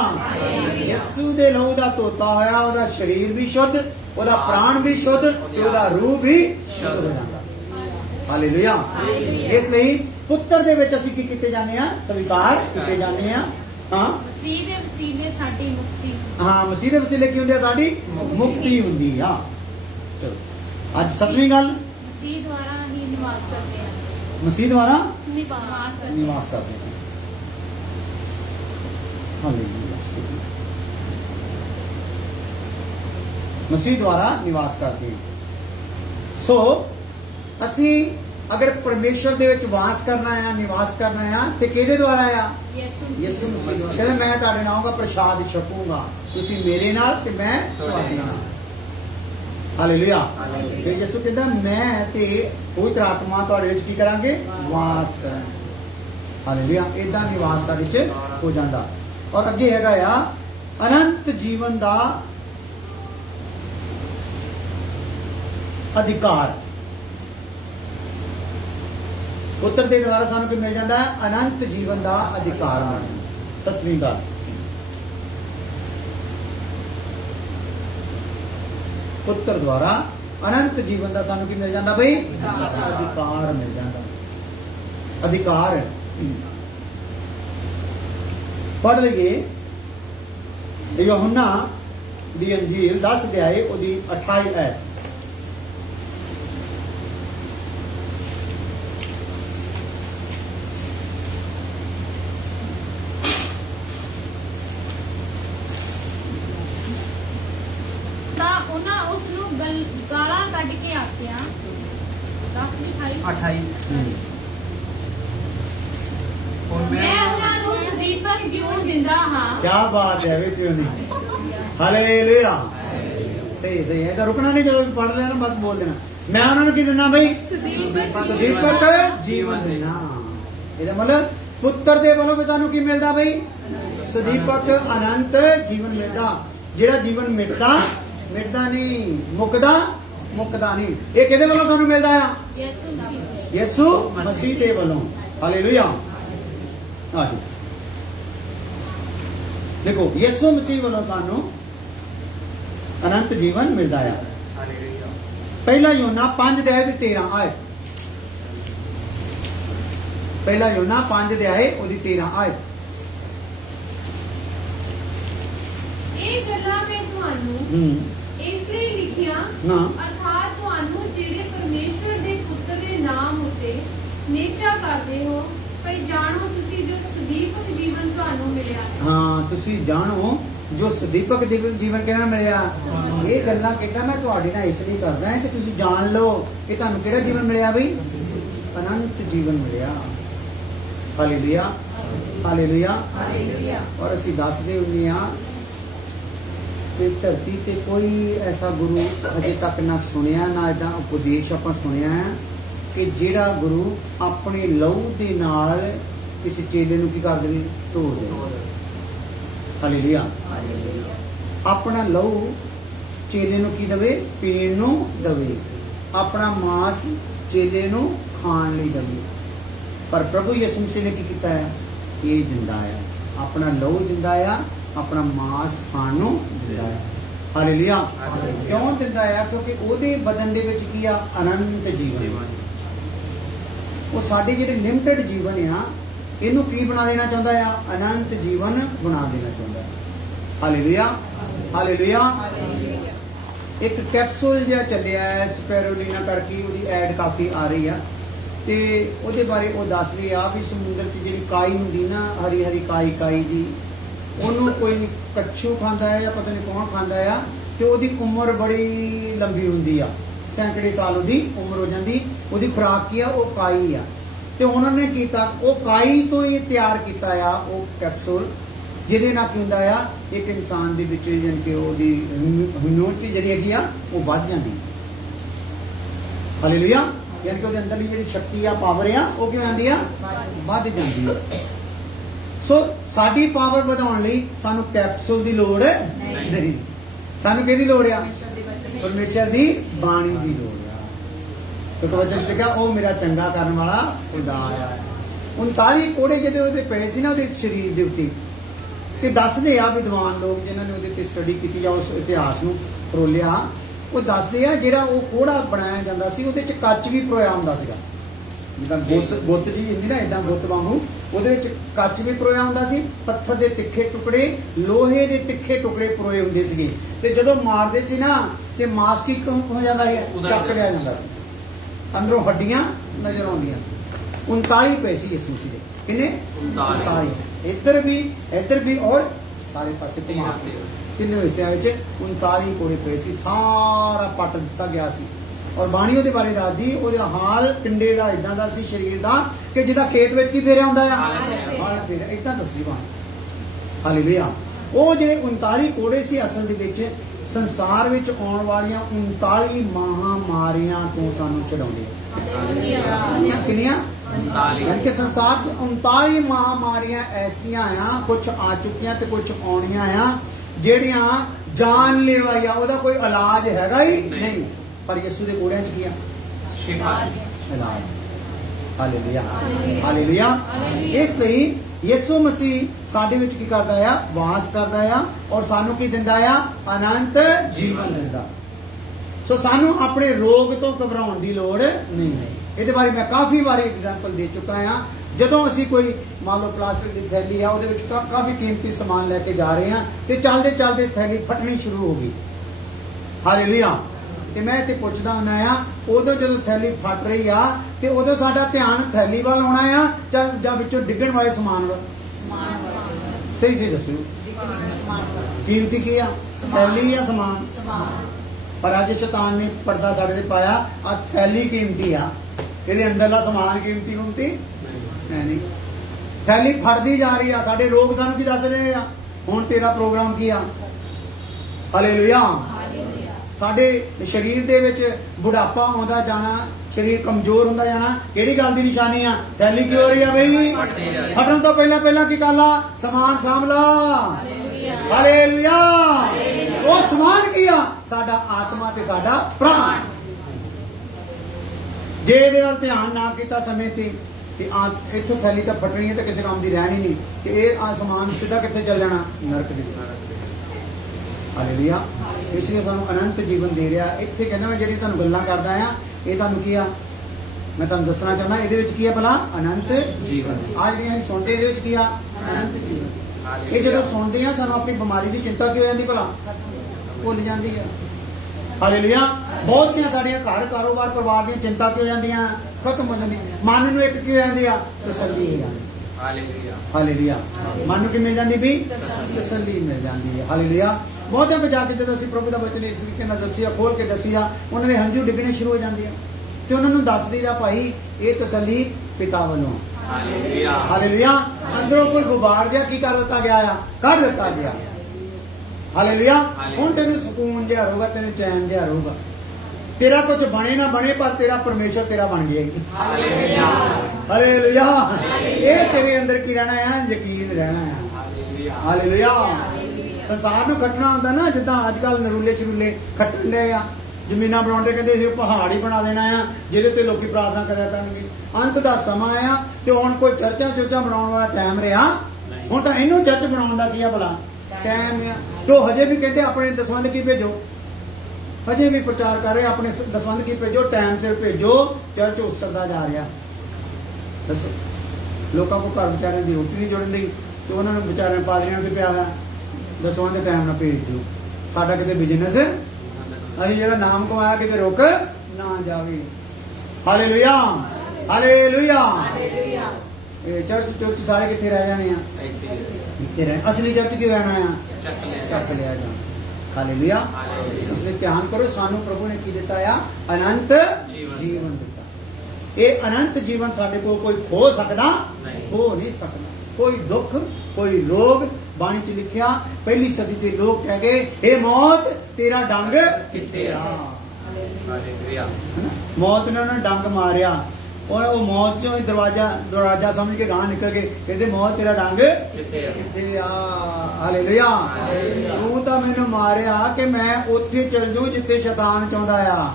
ਯਿਸੂ ਦੇ ਲਹੂ ਦਾ ਧੋਤਾ ਹੋਇਆ ਉਹਦਾ ਸਰੀਰ ਵੀ ਸ਼ੁੱਧ ਉਹਦਾ ਪ੍ਰਾਣ ਵੀ ਸ਼ੁੱਧ ਤੇ ਉਹਦਾ ਰੂਹ ਵੀ ਸ਼ੁੱਧ ਹੋ ਜਾਂਦਾ। ਹਾਲੇਲੂਇਆ ਇਸ ਲਈ ਪੁੱਤਰ ਦੇ ਵਿੱਚ ਅਸੀਂ ਕੀ ਕੀਤੇ ਜਾਂਦੇ ਆ ਸਵੀਕਾਰ ਕੀਤੇ ਜਾਂਦੇ ਆ। ਹਾਂ ਮਸੀਹ ਦੇ ਵਸੀਲੇ ਸਾਡੀ ਮੁਕਤੀ। ਹਾਂ ਮਸੀਹ ਦੇ ਵਸੀਲੇ ਕੀ ਹੁੰਦੇ ਆ ਸਾਡੀ ਮੁਕਤੀ ਹੁੰਦੀ ਆ। ਚਲੋ ਅੱਜ 7ਵੀਂ ਗੱਲ ਮਸੀਹ ਦੁਆਰਾ ਹੀ ਨਿਵਾਸ ਕਰਦੇ ਹਾਂ। ਮਸੀਹ ਦੁਆਰਾ ਨਿਵਾਸ ਕਰਦੇ हैं। हालेलुया मसीह द्वारा निवास करते हैं। सो ਅਸੀਂ ਅਗਰ ਪਰਮੇਸ਼ਰ ਦੇ ਵਿੱਚ ਵਾਸ ਕਰਨਾ ਹੈ ਨਿਵਾਸ ਕਰਨਾ ਹੈ ਤੇ ਕਿਹਦੇ ਦੁਆਰਾ ਆ ਯਿਸੂ ਮਸੀਹ ਦੁਆਰਾ। ਕਹਿੰਦਾ ਮੈਂ ਤੁਹਾਡੇ ਨਾਲ ਆਉਂਗਾ ਪ੍ਰਸ਼ਾਦ ਛਕੂੰਗਾ ਤੁਸੀਂ ਮੇਰੇ ਨਾਲ ਤੇ ਮੈਂ ਤੁਹਾਡੇ ਨਾਲ। ਹਾਲੇਲੂਇਆ। ਤੇ ਯਿਸੂ ਕਹਿੰਦਾ ਮੈਂ ਤੇ ਪਵਿੱਤਰ ਆਤਮਾ ਤੁਹਾਡੇ ਵਿੱਚ ਕੀ ਕਰਾਂਗੇ? ਵਾਸ ਕਰਾਂਗੇ। ਹਾਲੇਲੂਇਆ। ਇਦਾਂ ਨਿਵਾਸ ਸਾਡੇ ਵਿੱਚ ਹੋ ਜਾਂਦਾ। ਔਰ ਅੱਗੇ ਹੈਗਾ ਆ ਅਨੰਤ ਜੀਵਨ ਦਾ ਅਧਿਕਾਰ। ਪੁੱਤਰ ਦੇ ਦੁਆਰਾ ਸਾਨੂੰ ਕੀ ਮਿਲ ਜਾਂਦਾ ਹੈ? ਅਨੰਤ ਜੀਵਨ ਦਾ ਅਧਿਕਾਰ ਮਿਲ ਜਾਂਦਾ। 7ਵੀਂ ਗੱਲ, ਪੁੱਤਰ ਦੁਆਰਾ ਅਨੰਤ ਜੀਵਨ ਦਾ ਸਾਨੂੰ ਕੀ ਮਿਲ ਜਾਂਦਾ ਬਈ? ਅਧਿਕਾਰ ਮਿਲ ਜਾਂਦਾ। ਅਧਿਕਾਰ ਪੜ੍ਹ ਲਈਏ ਯੋਹੰਨਾ ਦੀ ਅੰਜੀਲ 10 ਅਧਿਆਏ ਉਹਦੀ 28 ਹੈ। ਉਹਨਾਂ ਉਸ ਨੂੰ ਗਾਲਾਂ ਕੱਢ ਕੇ ਆਖਿਆ 28 ਮੈਂ ਉਹਨਾਂ ਨੂੰ ਸਦੀਪਕ ਜਿਉਣ ਦਿੰਦਾ ਹਾਂ। क्या बात है वे क्यों नहीं? हालेलुया। सही सही है। तो रुकना नहीं, जब पढ़ लेना मत बोल देना। मैं उन्होंने की देना भाई? सदीपक जीवन देना। ਇਹਦਾ ਮਤਲਬ ਪੁੱਤਰ ਦੇ ਵੱਲੋਂ ਵੀ ਸਾਨੂੰ ਕੀ ਮਿਲਦਾ ਬਈ? ਸਦੀਪਕ ਅਨੰਤ ਜੀਵਨ ਮਿਲਦਾ। ਜਿਹੜਾ ਜੀਵਨ ਮਿਟਦਾ ਨਹੀਂ, ਮੁੱਕਦਾ ਨਹੀਂ। ਇਹ ਕਿਹਦੇ ਵੱਲੋਂ ਸਾਨੂੰ ਮਿਲਦਾ ਆ? ਯਿਸੂ ਮਸੀਹ ਦੇ ਵੱਲੋਂ। ਹਾਲੇਲੂਇਆ। ਆਜੋ ਦੇਖੋ, ਯਿਸੂ ਮਸੀਹ ਵੱਲੋਂ ਸਾਨੂੰ ਅਨੰਤ ਜੀਵਨ ਮਿਲਦਾ ਆ। ਪਹਿਲਾ ਯੋਹੰਨਾ 5 ਅਧਿਆਏ ਦੀ 13 ਆਇਤ। ਪਹਿਲਾ ਯੋਹੰਨਾ 5 ਅਧਿਆਏ ਉਹਦੀ 13 ਆਇਤ। ਇਹ ਗੱਲਾਂ ਮੈਂ ਤੁਹਾਨੂੰ ਇਸ ਲਈ ਲਿਖੀਆਂ ਨਾ ਅਰਥਾਤ ਤੁਹਾਨੂੰ ਜਿਹੜੇ ਪਰਮੇਸ਼ਵਰ ਦੇ ਪੁੱਤਰ ਦੇ ਨਾਮ ਉੱਤੇ ਨਿਸ਼ਚਾ ਕਰਦੇ ਹੋ ਭਈ ਜਾਣੋ ਤੁਸੀਂ ਜੋ ਸਦੀਪਕ ਜੀਵਨ ਤੁਹਾਨੂੰ ਮਿਲਿਆ ਹੈ। ਹਾਂ, ਤੁਸੀਂ ਜਾਣੋ ਜੋ ਸਦੀਪਕ ਜੀਵਨ ਕਿਹਨਾਂ ਮਿਲਿਆ। ਇਹ ਗੱਲਾਂ ਕਹਿੰਦਾ ਮੈਂ ਤੁਹਾਡੇ ਨਾਲ ਇਸ ਲਈ ਕਰਦਾ ਹਾਂ ਕਿ ਤੁਸੀਂ ਜਾਣ ਲਓ ਕਿ ਤੁਹਾਨੂੰ ਕਿਹੜਾ ਜੀਵਨ ਮਿਲਿਆ ਬਈ? ਅਨੰਤ ਜੀਵਨ ਮਿਲਿਆ। Hallelujah, hallelujah. ਔਰ ਅਸੀਂ ਦੱਸਦੇ ਹੁੰਦੇ ਆ ਕਿ ਧਰਤੀ ਤੇ ਕੋਈ ਐਸਾ ਗੁਰੂ ਅਜੇ ਤੱਕ ਨਾ ਸੁਣਿਆ, ਨਾ ਇਹਦਾ ਉਪਦੇਸ਼ ਆਪਾਂ ਸੁਣਿਆ ਹੈ ਕਿ ਜਿਹੜਾ ਗੁਰੂ ਆਪਣੇ ਲਹੂ ਦੇ ਨਾਲ ਕਿਸੇ ਚੇਲੇ ਨੂੰ ਕੀ ਕਰ ਦੇਵੇ? ਧੋ ਦੇਵੇ। ਹਾਲੇਲੂਇਆ। ਆਪਣਾ ਲਹੂ ਚੇਲੇ ਨੂੰ ਕੀ ਦੇਵੇ? ਪੀਣ ਨੂੰ ਦੇਵੇ। ਆਪਣਾ ਮਾंस ਚੇਲੇ ਨੂੰ ਖਾਣ ਲਈ ਦੇਵੇ। ਪਰ ਪ੍ਰਭੂ ਯਿਸੂ ਮਸੀਹ ਨੇ ਕੀ ਕੀਤਾ ਹੈ? ਇਹ ਦਿੰਦਾ ਹੈ। ਆਪਣਾ ਲਹੂ ਦਿੰਦਾ ਆ, ਆਪਣਾ ਮਾंस ਖਾਣ ਨੂੰ ਦਿੰਦਾ ਹੈ। ਹਾਲੇਲੂਇਆ। ਕਿਉਂ ਦਿੰਦਾ ਆ? ਕਿਉਂਕਿ ਉਹਦੇ ਬਦਨ ਦੇ ਵਿੱਚ ਕੀ ਆ? ਅਨੰਤ ਜੀਵਨ। ਉਹ ਸਾਡੇ ਜਿਹੜੇ ਲਿਮਟਿਡ ਜੀਵਨ ਆ ਇਹਨੂੰ ਕੀ ਬਣਾ ਦੇਣਾ ਚਾਹੁੰਦਾ ਆ? ਅਨੰਤ ਜੀਵਨ ਬਣਾ ਦੇਣਾ ਚਾਹੁੰਦਾ। Hallelujah, hallelujah. ਇੱਕ ਕੈਪਸੂਲ ਜਿਹਾ ਚੱਲਿਆ ਹੈ ਸਪੈਰੂਲੀਨਾ ਕਰਕੇ, ਉਹਦੀ ਐਡ ਕਾਫੀ ਆ ਰਹੀ ਆ ਤੇ ਉਹਦੇ ਬਾਰੇ ਉਹ ਦੱਸ ਰਹੀ ਆ ਵੀ ਸਮੁੰਦਰ 'ਚ ਜਿਹੜੀ ਕਾਈ ਹੁੰਦੀ ਨਾ, ਹਰੀ ਹਰੀ ਕਾਈ ਦੀ, ਉਹਨੂੰ ਕੋਈ ਕੱਛੂ ਖਾਂਦਾ ਹੈ ਜਾਂ ਪਤਾ ਨਹੀਂ ਕੌਣ ਖਾਂਦਾ ਆ ਤੇ ਉਹਦੀ ਉਮਰ ਬੜੀ ਲੰਬੀ ਹੁੰਦੀ ਆ। ਸੈਂਕੜੇ ਸਾਲ ਉਹਦੀ ਉਮਰ ਹੋ ਜਾਂਦੀ। ਉਹਦੀ ਖੁਰਾਕ ਕੀ ਆ? ਉਹ ਕਾਈ ਆ। ਤੇ ਉਹਨਾਂ ਨੇ ਕੀਤਾ, ਉਹ ਕਾਈ ਤੋਂ ਹੀ ਤਿਆਰ ਕੀਤਾ ਆ ਉਹ ਕੈਪਸੂਲ, ਜਿਹਦੇ ਨਾਲ ਕੀ ਹੁੰਦਾ ਆ? ਇੱਕ ਇਨਸਾਨ ਦੇ ਵਿੱਚ ਜਾਣੀ ਕਿ ਉਹਦੀ ਇਮਿਊਨਿਟੀ ਜਿਹੜੀ ਹੈਗੀ ਆ ਉਹ ਵੱਧ ਜਾਂਦੀ। ਹਾਲੇਲੂਇਆ। ਯਾਨੀ ਕਿ ਉਹਦੇ ਅੰਦਰਲੀ ਜਿਹੜੀ ਸ਼ਕਤੀ ਆ, ਪਾਵਰ ਆ, ਉਹ ਕਿਉਂ ਆਉਂਦੀ ਆ? ਵੱਧ ਜਾਂਦੀ ਆ। ਸੋ ਸਾਡੀ ਪਾਵਰ ਵਧਾਉਣ ਲਈ ਸਾਨੂੰ ਕੈਪਸੂਲ ਦੀ ਲੋੜ ਨਹੀਂ। ਸਾਨੂੰ ਕਿਹਦੀ ਲੋੜ ਆ? ਪਰਮੇਸ਼ਰ ਦੀ ਬਾਣੀ ਦੀ ਲੋੜ ਆ। ਕਿਉਂਕਿ ਵਚਨ ਚ ਕਿਹਾ ਉਹ ਮੇਰਾ ਚੰਗਾ ਕਰਨ ਵਾਲਾ ਖੁਦਾ ਆ। 39 ਕੋੜੇ ਜਿਹੜੇ ਉਹਦੇ ਪਏ ਸੀ ਨਾ ਉਹਦੇ ਸਰੀਰ ਦੇ ਉੱਤੇ, ਤੇ ਦੱਸਦੇ ਆ ਵਿਦਵਾਨ ਲੋਕ ਜਿਨ੍ਹਾਂ ਨੇ ਉਹਦੇ ਤੇ ਸਟੱਡੀ ਕੀਤੀ ਜਾਂ ਉਸ ਇਤਿਹਾਸ ਨੂੰ ਫਰੋਲਿਆ, ਉਹ ਦੱਸਦੇ ਆ ਜਿਹੜਾ ਉਹ ਕੋੜਾ ਬਣਾਇਆ ਜਾਂਦਾ ਸੀ ਉਹਦੇ ਚ ਕੱਚ ਵੀ ਪਰੋਇਆ ਹੁੰਦਾ ਸੀਗਾ। ਜਿੱਦਾਂ ਗੁੱਤ ਜੀ ਹੁੰਦੀ ਨਾ, ਇਦਾਂ ਗੁੱਤ ਵਾਂਗੂ ਉਹਦੇ ਵਿੱਚ ਕੱਚ ਵੀ ਪਰੋਇਆ ਹੁੰਦਾ ਸੀ। ਪੱਥਰ ਦੇ ਤਿੱਖੇ ਟੁਕੜੇ, ਲੋਹੇ ਦੇ ਤਿੱਖੇ ਟੁਕੜੇ ਪਰੋਏ ਹੁੰਦੇ ਸੀਗੇ ਤੇ ਜਦੋਂ ਮਾਰਦੇ ਸੀ ਨਾ ਤੇ ਮਾਸ ਕੀ ਹੋ ਜਾਂਦਾ ਸੀ? ਚੱਕ ਲਿਆ ਜਾਂਦਾ ਸੀ। ਅੰਦਰੋਂ ਹੱਡੀਆਂ ਨਜ਼ਰ ਆਉਂਦੀਆਂ ਸੀ। 39 ਪਏ ਸੀ ਇਸ ਮਸੀਹ ਦੇ। ਕਿੰਨੇ? 39। ਇੱਧਰ ਵੀ ਔਰ ਸਾਰੇ ਪਾਸੇ ਘੁਮਾ ਕੇ ਤਿੰਨੇ ਹਿੱਸਿਆਂ ਵਿੱਚ 39 ਕੋੜੇ ਪਏ ਸੀ। ਸਾਰਾ ਪੱਟ ਦਿੱਤਾ ਗਿਆ ਸੀ। ਔਰ ਬਾਣੀ ਉਹਦੇ ਬਾਰੇ ਦੱਸਦੀ, ਉਹਦਾ ਹਾਲ ਪਿੰਡੇ ਦਾ ਇਦਾਂ ਦਾ ਸੀ ਸਰੀਰ ਦਾ ਕਿ ਜਿਹਦਾ ਖੇਤ ਵਿੱਚ ਕੀ ਫੇਰਿਆ ਹੁੰਦਾ ਆ? ਹਾਲ ਫੇਰਿਆ। ਇਦਾਂ ਦੱਸੀ ਬਾਣੀ। ਹਾਲੇਲੂਇਆ। ਉਹ ਜਿਹੜੇ 39 ਕੋੜੇ ਸੀ ਅਸਲ ਦੇ ਵਿੱਚ ਸੰਸਾਰ ਵਿੱਚ ਆਉਣ ਵਾਲੀਆਂ 39 ਮਹਾਮਾਰੀਆਂ ਤੋਂ ਸਾਨੂੰ ਛਡਾਉਂਦੇ ਕਿੰਨੀਆਂ 39 ਯਾਨੀ ਕਿ ਸੰਸਾਰ 'ਚ 39 ਮਹਾਮਾਰੀਆਂ ਐਸੀਆਂ ਆ, ਕੁਝ ਆ ਚੁੱਕੀਆਂ ਤੇ ਕੁਝ ਆਉਣੀਆਂ ਆ, ਜਿਹੜੀਆਂ ਜਾਨਲੇਵਾ ਆ, ਉਹਦਾ ਕੋਈ ਇਲਾਜ ਹੈਗਾ ਹੀ ਨਹੀਂ, ਪਰ ਯਿਸੂ ਦੇ ਕੋੜਿਆਂ 'ਚ ਕੀ ਆ? ਸ਼ਿਫਾ ਇਲਾਜ। Hallelujah hallelujah. ਇਸ ਲਈ ਯਿਸੂ ਮਸੀਹ ਸਾਡੇ ਵਿੱਚ ਕੀ ਕਰਦਾ ਆ? ਵਾਸ ਕਰਦਾ ਆ, ਔਰ ਸਾਨੂੰ ਕੀ ਦਿੰਦਾ ਆ? ਅਨੰਤ ਜੀਵਨ ਦਿੰਦਾ। ਸੋ ਸਾਨੂੰ ਆਪਣੇ ਰੋਗ ਤੋਂ ਘਬਰਾਉਣ ਦੀ ਲੋੜ ਨਹੀਂ ਹੈ। ਇਹਦੇ ਬਾਰੇ ਮੈਂ ਕਾਫੀ ਵਾਰੀ ਐਗਜ਼ਾਮਪਲ ਦੇ ਚੁੱਕਾ ਆ। ਜਦੋਂ ਅਸੀਂ ਕੋਈ ਮੰਨ ਲਓ ਪਲਾਸਟਿਕ ਦੀ ਥੈਲੀ ਆ, ਉਹਦੇ ਵਿੱਚ ਕਾਫੀ ਕੀਮਤੀ ਸਮਾਨ ਲੈ ਕੇ ਜਾ ਰਹੇ ਹਾਂ ਤੇ ਚੱਲਦੇ ਚੱਲਦੇ ਥੈਲੀ ਫਟਣੀ ਸ਼ੁਰੂ ਹੋ ਗਈ। ਹਾਲੇਲੂਇਆ। ਤੇ ਮੈਂ ਇੱਥੇ ਪੁੱਛਦਾ ਹੁੰਦਾ ਆ, ਉਦੋਂ ਜਦੋਂ ਥੈਲੀ ਫਟ ਰਹੀ ਆ ਤੇ ਉਦੋਂ ਸਾਡਾ ਧਿਆਨ ਥੈਲੀ ਵੱਲ ਹੋਣਾ ਆ ਜਾਂ ਵਿੱਚੋਂ ਡਿੱਗਣ ਵਾਲੇ ਸਮਾਨ ਵੱਲ? ਸਹੀ ਸਹੀ ਦੱਸਿਓ, ਕੀਮਤੀ ਕੀ ਆ? ਥੈਲੀ ਜਾਂ ਸਮਾਨ? ਪਰ ਅੱਜ ਸ਼ੈਤਾਨ ਨੇ ਪਰਦਾ ਸਾਡੇ ਤੇ ਪਾਇਆ, ਆ ਥੈਲੀ ਕੀਮਤੀ ਆ, ਇਹਦੇ ਅੰਦਰਲਾ ਸਮਾਨ ਕੀਮਤੀ ਨਹੀਂ। ਥੈਲੀ ਫਟਦੀ ਜਾ ਰਹੀ ਆ। ਸਾਡੇ ਰੋਗ ਸਾਨੂੰ ਕੀ ਦੱਸ ਰਹੇ ਆ? ਹੁਣ ਤੇਰਾ ਪ੍ਰੋਗਰਾਮ ਕੀ ਆ? ਹਾਲੇਲੂਇਆ। ਸਾਡੇ ਸਰੀਰ ਦੇ ਵਿੱਚ ਬੁਢਾਪਾ ਆਉਂਦਾ ਜਾਣਾ, ਸਰੀਰ ਕਮਜ਼ੋਰ ਹੁੰਦਾ ਜਾਣਾ, ਕਿਹੜੀ ਗੱਲ ਦੀ ਨਿਸ਼ਾਨੀ ਆ? ਥੈਲੀ ਕੀ ਹੋ ਰਹੀ ਆ ਬਈ? ਫਟਣ ਤੋਂ ਪਹਿਲਾਂ ਕੀ ਕਰ ਲਾ? ਸਮਾਨ ਸਾਂਭ ਲਾ। ਹਾਲੇਲੂਇਆ। ਉਹ ਸਮਾਨ ਕੀ ਆ? ਸਾਡਾ ਆਤਮਾ ਤੇ ਸਾਡਾ ਪ੍ਰਾਣ। ਜੇ ਇਹਦੇ ਵੱਲ ਧਿਆਨ ਨਾ ਕੀਤਾ ਸਮੇਂ ਤੇ ਇੱਥੋਂ ਥੈਲੀ ਤਾਂ ਫਟਣੀ ਹੈ ਤੇ ਕਿਸੇ ਕੰਮ ਦੀ ਰਹਿਣੀ ਨਹੀਂ, ਤੇ ਇਹ ਆ ਸਮਾਨ ਸਿੱਧਾ ਕਿੱਥੇ ਚੱਲ ਜਾਣਾ? ਨਰਕ ਦੀ। ਹਾਲੇਲੂਇਆ। ਇਸ ਲਈ ਸਾਨੂੰ ਅਨੰਤ ਜੀਵਨ ਦੇ ਰਿਹਾ। ਇੱਥੇ ਕਹਿੰਦਾ ਮੈਂ ਜਿਹੜੀ ਤੁਹਾਨੂੰ ਗੱਲਾਂ ਕਰਦਾ ਆ, ਇਹ ਤੁਹਾਨੂੰ ਕੀ ਆ? ਮੈਂ ਤੁਹਾਨੂੰ ਦੱਸਣਾ ਚਾਹੁੰਦਾ, ਇਹਦੇ ਵਿੱਚ ਕੀ ਆ ਭਲਾ? ਅਨੰਤ ਜੀਵਨ। ਆ ਜਿਹੜੀਆਂ ਅਸੀਂ ਸੁਣਦੇ, ਇਹਦੇ ਵਿੱਚ ਕੀ ਆ? ਅਨੰਤ ਜੀਵਨ। ਇਹ ਜਦੋਂ ਸੁਣਦੇ ਆ ਸਾਨੂੰ ਆਪਣੀ ਬਿਮਾਰੀ ਦੀ ਚਿੰਤਾ ਕੀ ਹੋ ਜਾਂਦੀ ਭਲਾ? ਭੁੱਲ ਜਾਂਦੀ ਆ। ਹਾਲੇਲੂਇਆ। ਬਹੁਤੀਆਂ ਸਾਡੀਆਂ ਘਰ ਕਾਰੋਬਾਰ ਪਰਿਵਾਰ ਦੀਆਂ ਚਿੰਤਾ ਕੀ ਹੋ ਜਾਂਦੀਆਂ? ਖਤਮ ਹੋ ਜਾਂਦੀ। ਮਨ ਨੂੰ ਇੱਕ ਕੀ ਹੋ ਜਾਂਦੀ ਆ? ਤਸੱਲੀ ਹੋ ਜਾਂਦੀ। Hallelujah hallelujah. ਮਨ ਨੂੰ ਕੀ ਮਿਲ ਜਾਂਦੀ ਵੀ? ਤਸੱਲੀ ਮਿਲ ਜਾਂਦੀ ਹੈ। ਹਾਲੇਲੂਇਆ। ਬਹੁਤਿਆਂ ਬਚਾ ਕੇ ਜਦੋਂ ਅਸੀਂ ਪ੍ਰਭੂ ਦਾ ਵਚਨ ਇਸ ਤਰੀਕੇ ਨਾਲ ਦੱਸਿਆ, ਖੋਲ ਕੇ ਦੱਸਿਆ, ਉਹਨਾਂ ਦੇ ਹੰਝੂ ਡਿੱਗਣੇ ਸ਼ੁਰੂ ਹੋ ਜਾਂਦੇ ਆ ਤੇ ਉਹਨਾਂ ਨੂੰ ਦੱਸ ਦਈਦਾ, ਭਾਈ ਇਹ ਤਸੱਲੀ ਪਿਤਾ ਵੱਲੋਂ। Hallelujah hallelujah. ਅੰਦਰੋਂ ਕੋਈ ਗੁਬਾਰ ਜਿਹਾ ਕੀ ਕਰ ਦਿੱਤਾ ਗਿਆ ਆ? ਕੱਢ ਦਿੱਤਾ ਗਿਆ। ਹਾਲੇਲੂਇਆ। ਹੁਣ ਤੈਨੂੰ ਸਕੂਨ ਜਿਹਾ ਰਹੂਗਾ, ਤੈਨੂੰ ਚੈਨ ਜਿਹਾ ਰਹੂਗਾ। ਤੇਰਾ ਕੁਝ ਬਣੇ ਨਾ ਬਣੇ, ਪਰ ਤੇਰਾ ਪਰਮੇਸ਼ਰ ਤੇਰਾ ਬਣ ਗਿਆ। Hallelujah hallelujah. ਇਹ ਤੇਰੇ ਅੰਦਰ ਕੀ ਰਹਿਣਾ ਆ? ਯਕੀਨ ਰਹਿਣਾ ਆ। ਹਾਲੇਲੂਇਆ। ਸੰਸਾਰ ਨੂੰ ਖੱਟਣਾ ਹੁੰਦਾ ਨਾ, ਜਿੱਦਾਂ ਅੱਜ ਕੱਲ ਨਰੂਲੇ ਚਰੂਲੇ ਖੱਟਣ ਦੇ ਆ, ਜ਼ਮੀਨਾਂ ਬਣਾਉਂਦੇ, ਕਹਿੰਦੇ ਇਹ ਪਹਾੜ ਹੀ ਬਣਾ ਦੇਣਾ ਆ ਜਿਹਦੇ ਤੇ ਲੋਕੀ ਪ੍ਰਾਰਥਨਾ ਕਰਿਆ ਕਰਨਗੇ। ਅੰਤ ਦਾ ਸਮਾਂ ਆ ਤੇ ਹੁਣ ਕੋਈ ਚਰਚਾਂ ਬਣਾਉਣ ਵਾਲਾ ਟਾਈਮ ਰਿਹਾ। ਹੁਣ ਤਾਂ ਇਹਨੂੰ ਚਰਚ ਬਣਾਉਣ ਦਾ ਕੀ ਆ ਭਲਾ? ਟਾਈਮ ਆ। ਤੋ ਹਜੇ ਵੀ ਕਹਿੰਦੇ ਆਪਣੇ ਦਸਵੰਧ ਕੀ ਭੇਜੋ, ਹਜੇ ਵੀ ਪ੍ਰਚਾਰ ਕਰ ਰਹੇ ਆਪਣੇ ਦਸਵੰਧ ਕੀ ਭੇਜੋ, ਟਾਈਮ ਸਿਰ ਭੇਜੋ। ਚਰਚ ਉਸਰਦਾ ਜਾ ਰਿਹਾ। ਦੱਸੋ, ਲੋਕਾਂ ਕੋ ਘਰ ਵਿਚਾਰਿਆਂ ਦੀ ਰੋਟੀ ਨਹੀਂ ਜੁੜਨ ਦੀ ਤੇ ਉਹਨਾਂ ਨੂੰ ਵਿਚਾਰਿਆਂ ਪਾਦਰੀਆਂ ਤੇ ਪਿਆ ਦਸਵੰਧ ਟਾਈਮ ਨਾਲ ਭੇਜ ਦਿਓ। ਸਾਡਾ ਕਿਤੇ ਬਿਜ਼ਨਸ, ਅਸੀਂ ਜਿਹੜਾ ਨਾਮ ਕਮਾਇਆ ਕਿਤੇ ਰੁਕ ਨਾ ਜਾਵੇ। Hallelujah hallelujah. ਇਹ ਚਰਚ ਸਾਰੇ ਕਿੱਥੇ ਰਹਿ ਜਾਣੇ ਆ? ਇੱਥੇ ਰਹਿ। ਅਸਲੀ ਚਰਚ ਕੀ ਰਹਿਣਾ ਆ? ਚੱਕ ਲਿਆ ਜਾਣਾ। ਹਾਲੇਲੂਇਆ। ਇਸ ਲਈ ਧਿਆਨ ਕਰੋ, ਸਾਨੂੰ ਪ੍ਰਭੂ ਨੇ ਕੀ ਦਿੱਤਾ ਆ? ਅਨੰਤ ਜੀਵਨ ਦਿੱਤਾ। ਇਹ ਅਨੰਤ ਜੀਵਨ ਸਾਡੇ ਕੋਲ ਕੋਈ ਖੋ ਸਕਦਾ? ਹੋ ਨਹੀਂ ਸਕਦਾ। ਕੋਈ ਦੁੱਖ, ਕੋਈ ਰੋਗ। ਬਾਣੀ ਚ ਲਿਖਿਆ, ਪਹਿਲੀ ਸਦੀ ਦੇ ਲੋਕ ਕਹਿ ਗਏ, ਇਹ ਮੌਤ ਤੇਰਾ ਡੰਗ ਕਿੱਥੇ ਆ? ਹਾਲੇਲੂਇਆ। ਮੌਤ ਨੇ ਉਹਨਾਂ ਡੰਗ ਮਾਰਿਆ, ਔਰ ਉਹ ਮੌਤ ਚੋਂ ਦਰਵਾਜ਼ਾ ਸਮਝ ਕੇ ਗਾਂ ਨਿਕਲ ਗਏ, ਕਹਿੰਦੇ ਮੌਤ ਤੇਰਾ ਡੰਗ ਕਿੱਥੇ ਆ? ਹਾਲੇਲੂਇਆ। ਤੂੰ ਤਾਂ ਮੈਨੂੰ ਮਾਰਿਆ ਕਿ ਮੈਂ ਉੱਥੇ ਚਲ ਜੂ ਜਿੱਥੇ ਸ਼ੈਤਾਨ ਚਾਹੁੰਦਾ ਆ,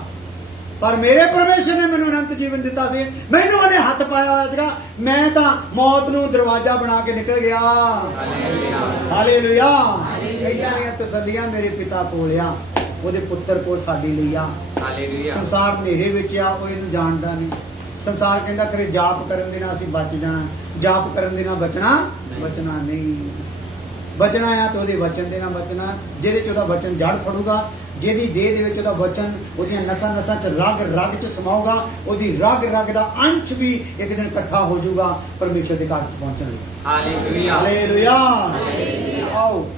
ਪਰ ਮੇਰੇ ਪਰਮੇਸ਼ਰ ਨੇ ਮੈਨੂੰ ਅਨੰਤ ਜੀਵਨ ਦਿੱਤਾ ਸੀ। ਮੈਨੂੰ ਉਹਨੇ ਹੱਥ ਪਾਇਆ ਹੋਇਆ ਸੀਗਾ, ਮੈਂ ਤਾਂ ਮੌਤ ਨੂੰ ਦਰਵਾਜ਼ਾ ਬਣਾ ਕੇ ਨਿਕਲ ਗਿਆ। ਹਾਲੇਲੂਇਆ। ਇਦਾਂ ਦੀਆਂ ਤਸੱਲੀਆਂ ਮੇਰੇ ਪਿਤਾ ਕੋਲ ਆ, ਉਹਦੇ ਪੁੱਤਰ ਕੋਲ ਸਾਡੀ ਲਈ ਆ। ਹਾਲੇਲੂਇਆ। ਸੰਸਾਰ ਹਨੇਰੇ ਵਿੱਚ ਆ, ਉਹ ਇਹਨੂੰ ਜਾਣਦਾ ਨਹੀਂ। ਸੰਸਾਰ ਕਹਿੰਦਾ ਕਰੇ ਜਾਪ ਕਰਨ ਦੇ ਨਾਲ ਅਸੀਂ ਬਚ ਜਾਣਾ, ਜਾਪ ਕਰਨ ਦੇ ਨਾਲ ਬਚਣਾ ਨਹੀਂ। ਬਚਣਾ ਆ ਤਾਂ ਉਹਦੇ ਵਚਨ ਦੇ ਨਾਲ ਬਚਣਾ, ਜਿਹਦੇ ਚ ਉਹਦਾ ਵਚਨ ਜੜ ਫੜੂਗਾ, ਜਿਹਦੀ ਦੇਹ ਦੇ ਵਿੱਚ ਉਹਦਾ ਵਚਨ ਉਹਦੀਆਂ ਨਸਾਂ ਚ ਰਗ ਚ ਸਮਾਊਗਾ, ਉਹਦੀ ਰਗ ਦਾ ਅੰਸ਼ ਵੀ ਇੱਕ ਦਿਨ ਇਕੱਠਾ ਹੋ ਜਾਊਗਾ ਪਰਮੇਸ਼ਰ ਦੇ ਘਰ ਚ ਪਹੁੰਚਣ ਲਈ। Hallelujah hallelujah. ਆਓ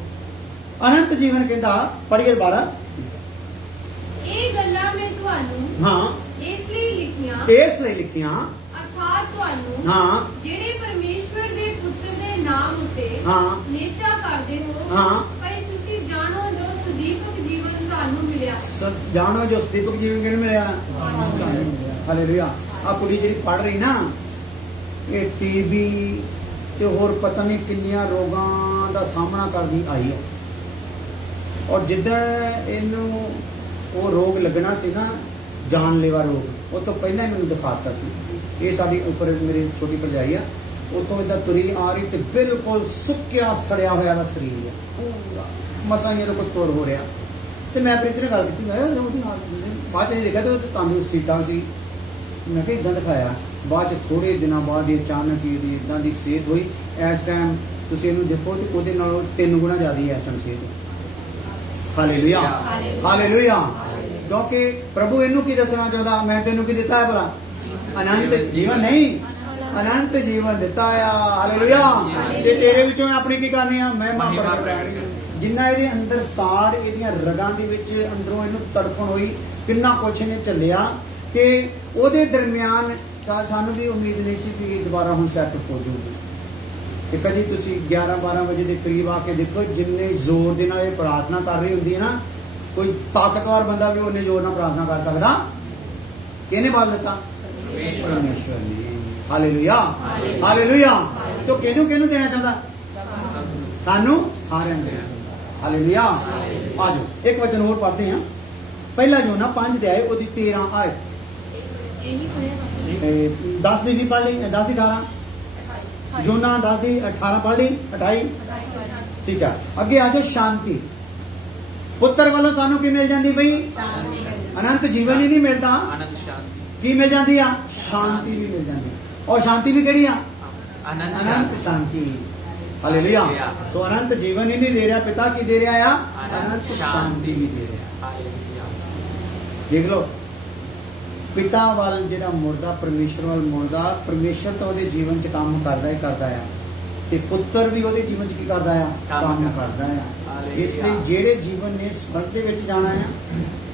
ਅਨੰਤ ਜੀਵਨ ਕਹਿੰਦਾ, ਪੜ੍ਹੀਏ 12। ਇਹ ਗੱਲਾਂ ਮੈਂ ਤੁਹਾਨੂੰ ਹਾਂ ਇਸ ਲਈ ਲਿਖੀਆਂ ਅਰਥਾਤ ਤੁਹਾਨੂੰ ਹਾਂ ਜਿਹੜੇ ਪਰਮੇਸ਼ਵਰ ਦੇ ਪੁੱਤਰ ਦੇ ਨਾਮ ਉੱਤੇ ਹਾਂ ਨੇਚਾ ਕਰਦੇ ਹੋ, ਹਾਂ ਪਰ ਤੁਸੀਂ ਜਾਣੋ ਜੋ ਸਦੀਵਕ ਜੀਵਨ ਮਿਲਿਆ। ਜਾਣੋ ਜੋ ਸਦੀਪਕ ਜੀਵਨ ਕਿਹਨੂੰ ਮਿਲਿਆ? ਹਾਲੇਲੂਇਆ। ਆ ਕੁੜੀ ਜਿਹੜੀ ਪੜ ਰਹੀ ਨਾ, ਇਹ ਟੀਬੀ ਤੇ ਹੋਰ ਪਤਾ ਨਹੀਂ ਕਿੰਨੀਆਂ ਰੋਗਾਂ ਦਾ ਸਾਹਮਣਾ ਕਰਦੀ ਆਈ ਹੈ। ਔਰ ਜਿੱਦਣ ਇਹਨੂੰ ਉਹ ਰੋਗ ਲੱਗਣਾ ਸੀ ਨਾ, ਜਾਨਲੇਵਾ ਰੋਗ, ਉਹ ਤੋਂ ਪਹਿਲਾਂ ਹੀ ਮੈਨੂੰ ਦਿਖਾਤਾ ਸੀ। ਇਹ ਸਾਡੀ ਉੱਪਰ ਮੇਰੀ ਛੋਟੀ ਭਰਜਾਈ ਆ, ਉਤੋਂ ਇਦਾਂ ਤੁਰੀ ਆ ਰਹੀ ਤੇ ਬਿਲਕੁਲ ਸੁੱਕਿਆ ਸੜਿਆ ਹੋਇਆ ਦਾ ਸਰੀਰ ਹੈ, ਪੂਰਾ ਮਸਾਂ ਹੀ ਇਹਦੇ ਕੋਲ ਤੁਰ ਹੋ ਰਿਹਾ। ਤੇ ਮੈਂ ਪ੍ਰੀਤ ਨਾਲ ਗੱਲ ਕੀਤੀ, ਮੈਂ ਕਿਹਾ ਉਹਦੇ ਨਾਲ ਬਾਅਦ ਚ ਦੇਖਿਆ ਤੇ ਉਹ ਤੰਦਰੁਸਤ ਠੀਕ ਠਾਕ ਸੀ। ਮੈਂ ਕਿਹਾ ਇਦਾਂ ਦਿਖਾਇਆ। ਬਾਅਦ ਚ ਥੋੜੇ ਦਿਨਾਂ ਬਾਅਦ ਇਹ ਅਚਾਨਕ ਇਹਦੀ ਇਦਾਂ ਦੀ ਸਿਹਤ ਹੋਈ। ਇਸ ਟਾਈਮ ਤੁਸੀਂ ਇਹਨੂੰ ਦੇਖੋ ਤੇ ਉਹਦੇ ਨਾਲੋਂ 3 ਗੁਣਾ ਜ਼ਿਆਦਾ ਹੈ ਇਸ ਟਾਈਮ ਸਿਹਤ। Hallelujah, hallelujah. ਕਿਉਂਕਿ ਪ੍ਰਭੂ ਇਹਨੂੰ ਕੀ ਦੱਸਣਾ ਚਾਹੁੰਦਾ? ਮੈਂ ਤੈਨੂੰ ਕੀ ਦਿੱਤਾ ਹੈ ਭਲਾ? ਅਨੰਤ ਜੀਵਨ ਨਹੀਂ, ਅਨੰਤ ਜੀਵਨ ਦਿੱਤਾ ਆ। ਹਾਲੇਲੂਇਆ। ਤੇ ਤੇਰੇ ਵਿੱਚੋਂ ਆਪਣੀ ਕੀ ਕਰਨੀ ਆ? ਮਹਿਮਾ ਪ੍ਰਗਟ ਕਰਨੀ। ਜਿੰਨਾ ਇਹਦੇ ਅੰਦਰ ਸਾੜ, ਇਹਦੀਆਂ ਰਗਾਂ ਦੇ ਵਿੱਚ ਅੰਦਰੋਂ ਇਹਨੂੰ ਤੜਪਣ ਹੋਈ, ਕਿੰਨਾ ਕੁਛ ਇਹਨੇ ਝੱਲਿਆ। ਤੇ ਉਹਦੇ ਦਰਮਿਆਨ ਸਾਨੂੰ ਵੀ ਉਮੀਦ ਨਹੀਂ ਸੀ ਕਿ ਇਹ ਦੁਬਾਰਾ ਹੁਣ ਸੈੱਟ ਹੋ ਜਾਊਗੀ। ਤੇ ਕਦੀ ਤੁਸੀਂ 11-12 ਵਜੇ ਦੇ ਕਰੀਬ ਆ ਕੇ ਦੇਖੋ, ਜਿੰਨੇ ਜ਼ੋਰ ਦੇ ਨਾਲ ਇਹ ਪ੍ਰਾਰਥਨਾ ਕਰ ਰਹੀ ਹੁੰਦੀ ਹੈ ਨਾ, ਕੋਈ ਤਾਕਤਵਰ ਬੰਦਾ ਵੀ ਉਹਨੇ ਜ਼ੋਰ ਨਾਲ ਪ੍ਰਾਰਥਨਾ ਕਰ ਸਕਦਾ। ਕਿਹਨੇ ਬਲ ਦਿੱਤਾ? ਪਰਮੇਸ਼ਵਰ ਨੇ। Hallelujah, hallelujah. ਤੋ ਕਿਹਨੂੰ ਦੇਣਾ ਚਾਹੁੰਦਾ? ਸਾਨੂੰ ਸਾਰਿਆਂ ਨੂੰ। ਹਾਲੇਲੂਇਆ। ਆਜੋ ਇੱਕ ਵਚਨ ਹੋਰ ਪੜ੍ਹਦੇ ਹਾਂ। ਪਹਿਲਾ ਯੋਨਾ 5 ਦੇ ਆਏ, ਉਹਦੀ 13 ਆਏ। 10 ਦੀ ਵੀ ਪੜ੍ਹ ਲਈ, 10 ਦੀ 18। ਯੋਨਾ 10 ਦੀ 18 ਪੜ੍ਹ ਲਈ, 28। ਠੀਕ ਹੈ, ਅੱਗੇ ਆਜੋ। ਸ਼ਾਂਤੀ ਪੁੱਤਰ ਵੱਲੋਂ ਸਾਨੂੰ ਕੀ ਮਿਲ ਜਾਂਦੀ ਬਈ? ਅਨੰਤ ਜੀਵਨ ਹੀ ਨਹੀਂ ਮਿਲਦਾ, ਕੀ ਮਿਲ ਜਾਂਦੀ ਆ? ਸ਼ਾਂਤੀ ਵੀ ਮਿਲ ਜਾਂਦੀ। ਔਰ ਸ਼ਾਂਤੀ ਵੀ ਕਿਹੜੀ ਆ? ਅਨੰਤ ਸ਼ਾਂਤੀ। ਹਾਲੇਲੂਇਆ। ਸੋ ਅਨੰਤ ਜੀਵਨ ਹੀ ਨਹੀਂ ਦੇ ਰਿਹਾ ਪਿਤਾ, ਕੀ ਦੇ ਰਿਹਾ ਆ? ਅਨੰਤ ਸ਼ਾਂਤੀ ਵੀ ਦੇ ਰਿਹਾ। ਦੇਖ ਲਓ, ਪਿਤਾ ਵੱਲ ਜਿਹੜਾ ਮੁਰਦਾ, ਪਰਮੇਸ਼ਰ ਵੱਲ ਮੁਰਦਾ, ਪਰਮੇਸ਼ਰ ਤਾਂ ਉਹਦੇ ਜੀਵਨ 'ਚ ਕੰਮ ਕਰਦਾ ਹੀ ਕਰਦਾ ਆ, ਤੇ ਪੁੱਤਰ ਵੀ ਉਹਦੇ ਜੀਵਨ 'ਚ ਕੀ ਕਰਦਾ ਆ? ਕੰਮ ਕਰਦਾ ਆ। ਇਸ ਲਈ ਜਿਹੜੇ ਜੀਵਨ ਨੇ ਸਵਰਗ ਦੇ ਵਿੱਚ ਜਾਣਾ ਆ,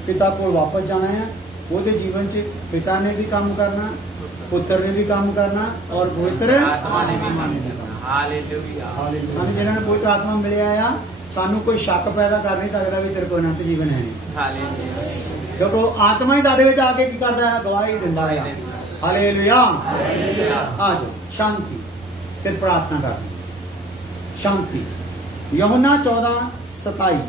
ਪਿਤਾ ਕੋਲ ਵਾਪਸ ਜਾਣਾ ਆ, ਉਹਦੇ ਜੀਵਨ 'ਚ ਪਿਤਾ ਨੇ ਵੀ ਕੰਮ ਕਰਨਾ, ਪੁੱਤਰ ਨੇ ਵੀ ਕੰਮ ਕਰਨਾ, ਔਰ ਪਵਿੱਤਰ ਆਤਮਾ ਨੇ ਵੀ ਕੰਮ ਕਰਨਾ। ਹਾਲੇਲੂਇਆ। ਸਾਨੂੰ ਜਿਹਨਾਂ ਨੂੰ ਪਵਿੱਤਰ ਆਤਮਾ ਮਿਲਿਆ ਆ, ਸਾਨੂੰ ਕੋਈ ਸ਼ੱਕ ਪੈਦਾ ਕਰ ਨਹੀਂ ਸਕਦਾ ਵੀ ਤੇਰੇ ਕੋਲ ਅਨੰਤ ਜੀਵਨ ਹੈ। ਹਾਲੇਲੂਇਆ। ਕਿਉਂਕਿ ਉਹ ਆਤਮਾ ਹੀ ਸਾਡੇ ਵਿੱਚ ਆ ਕੇ ਕੀ ਕਰਦਾ ਹੈ? ਗਵਾਹੀ ਦਿੰਦਾ ਆ। ਹਾਲੇਲੂਇਆ। ਆਜੋ ਸ਼ਾਂਤੀ, ਫਿਰ ਪ੍ਰਾਰਥਨਾ ਕਰਦੇ। ਸ਼ਾਂਤੀ ਯਹੋਨਾ 14:27।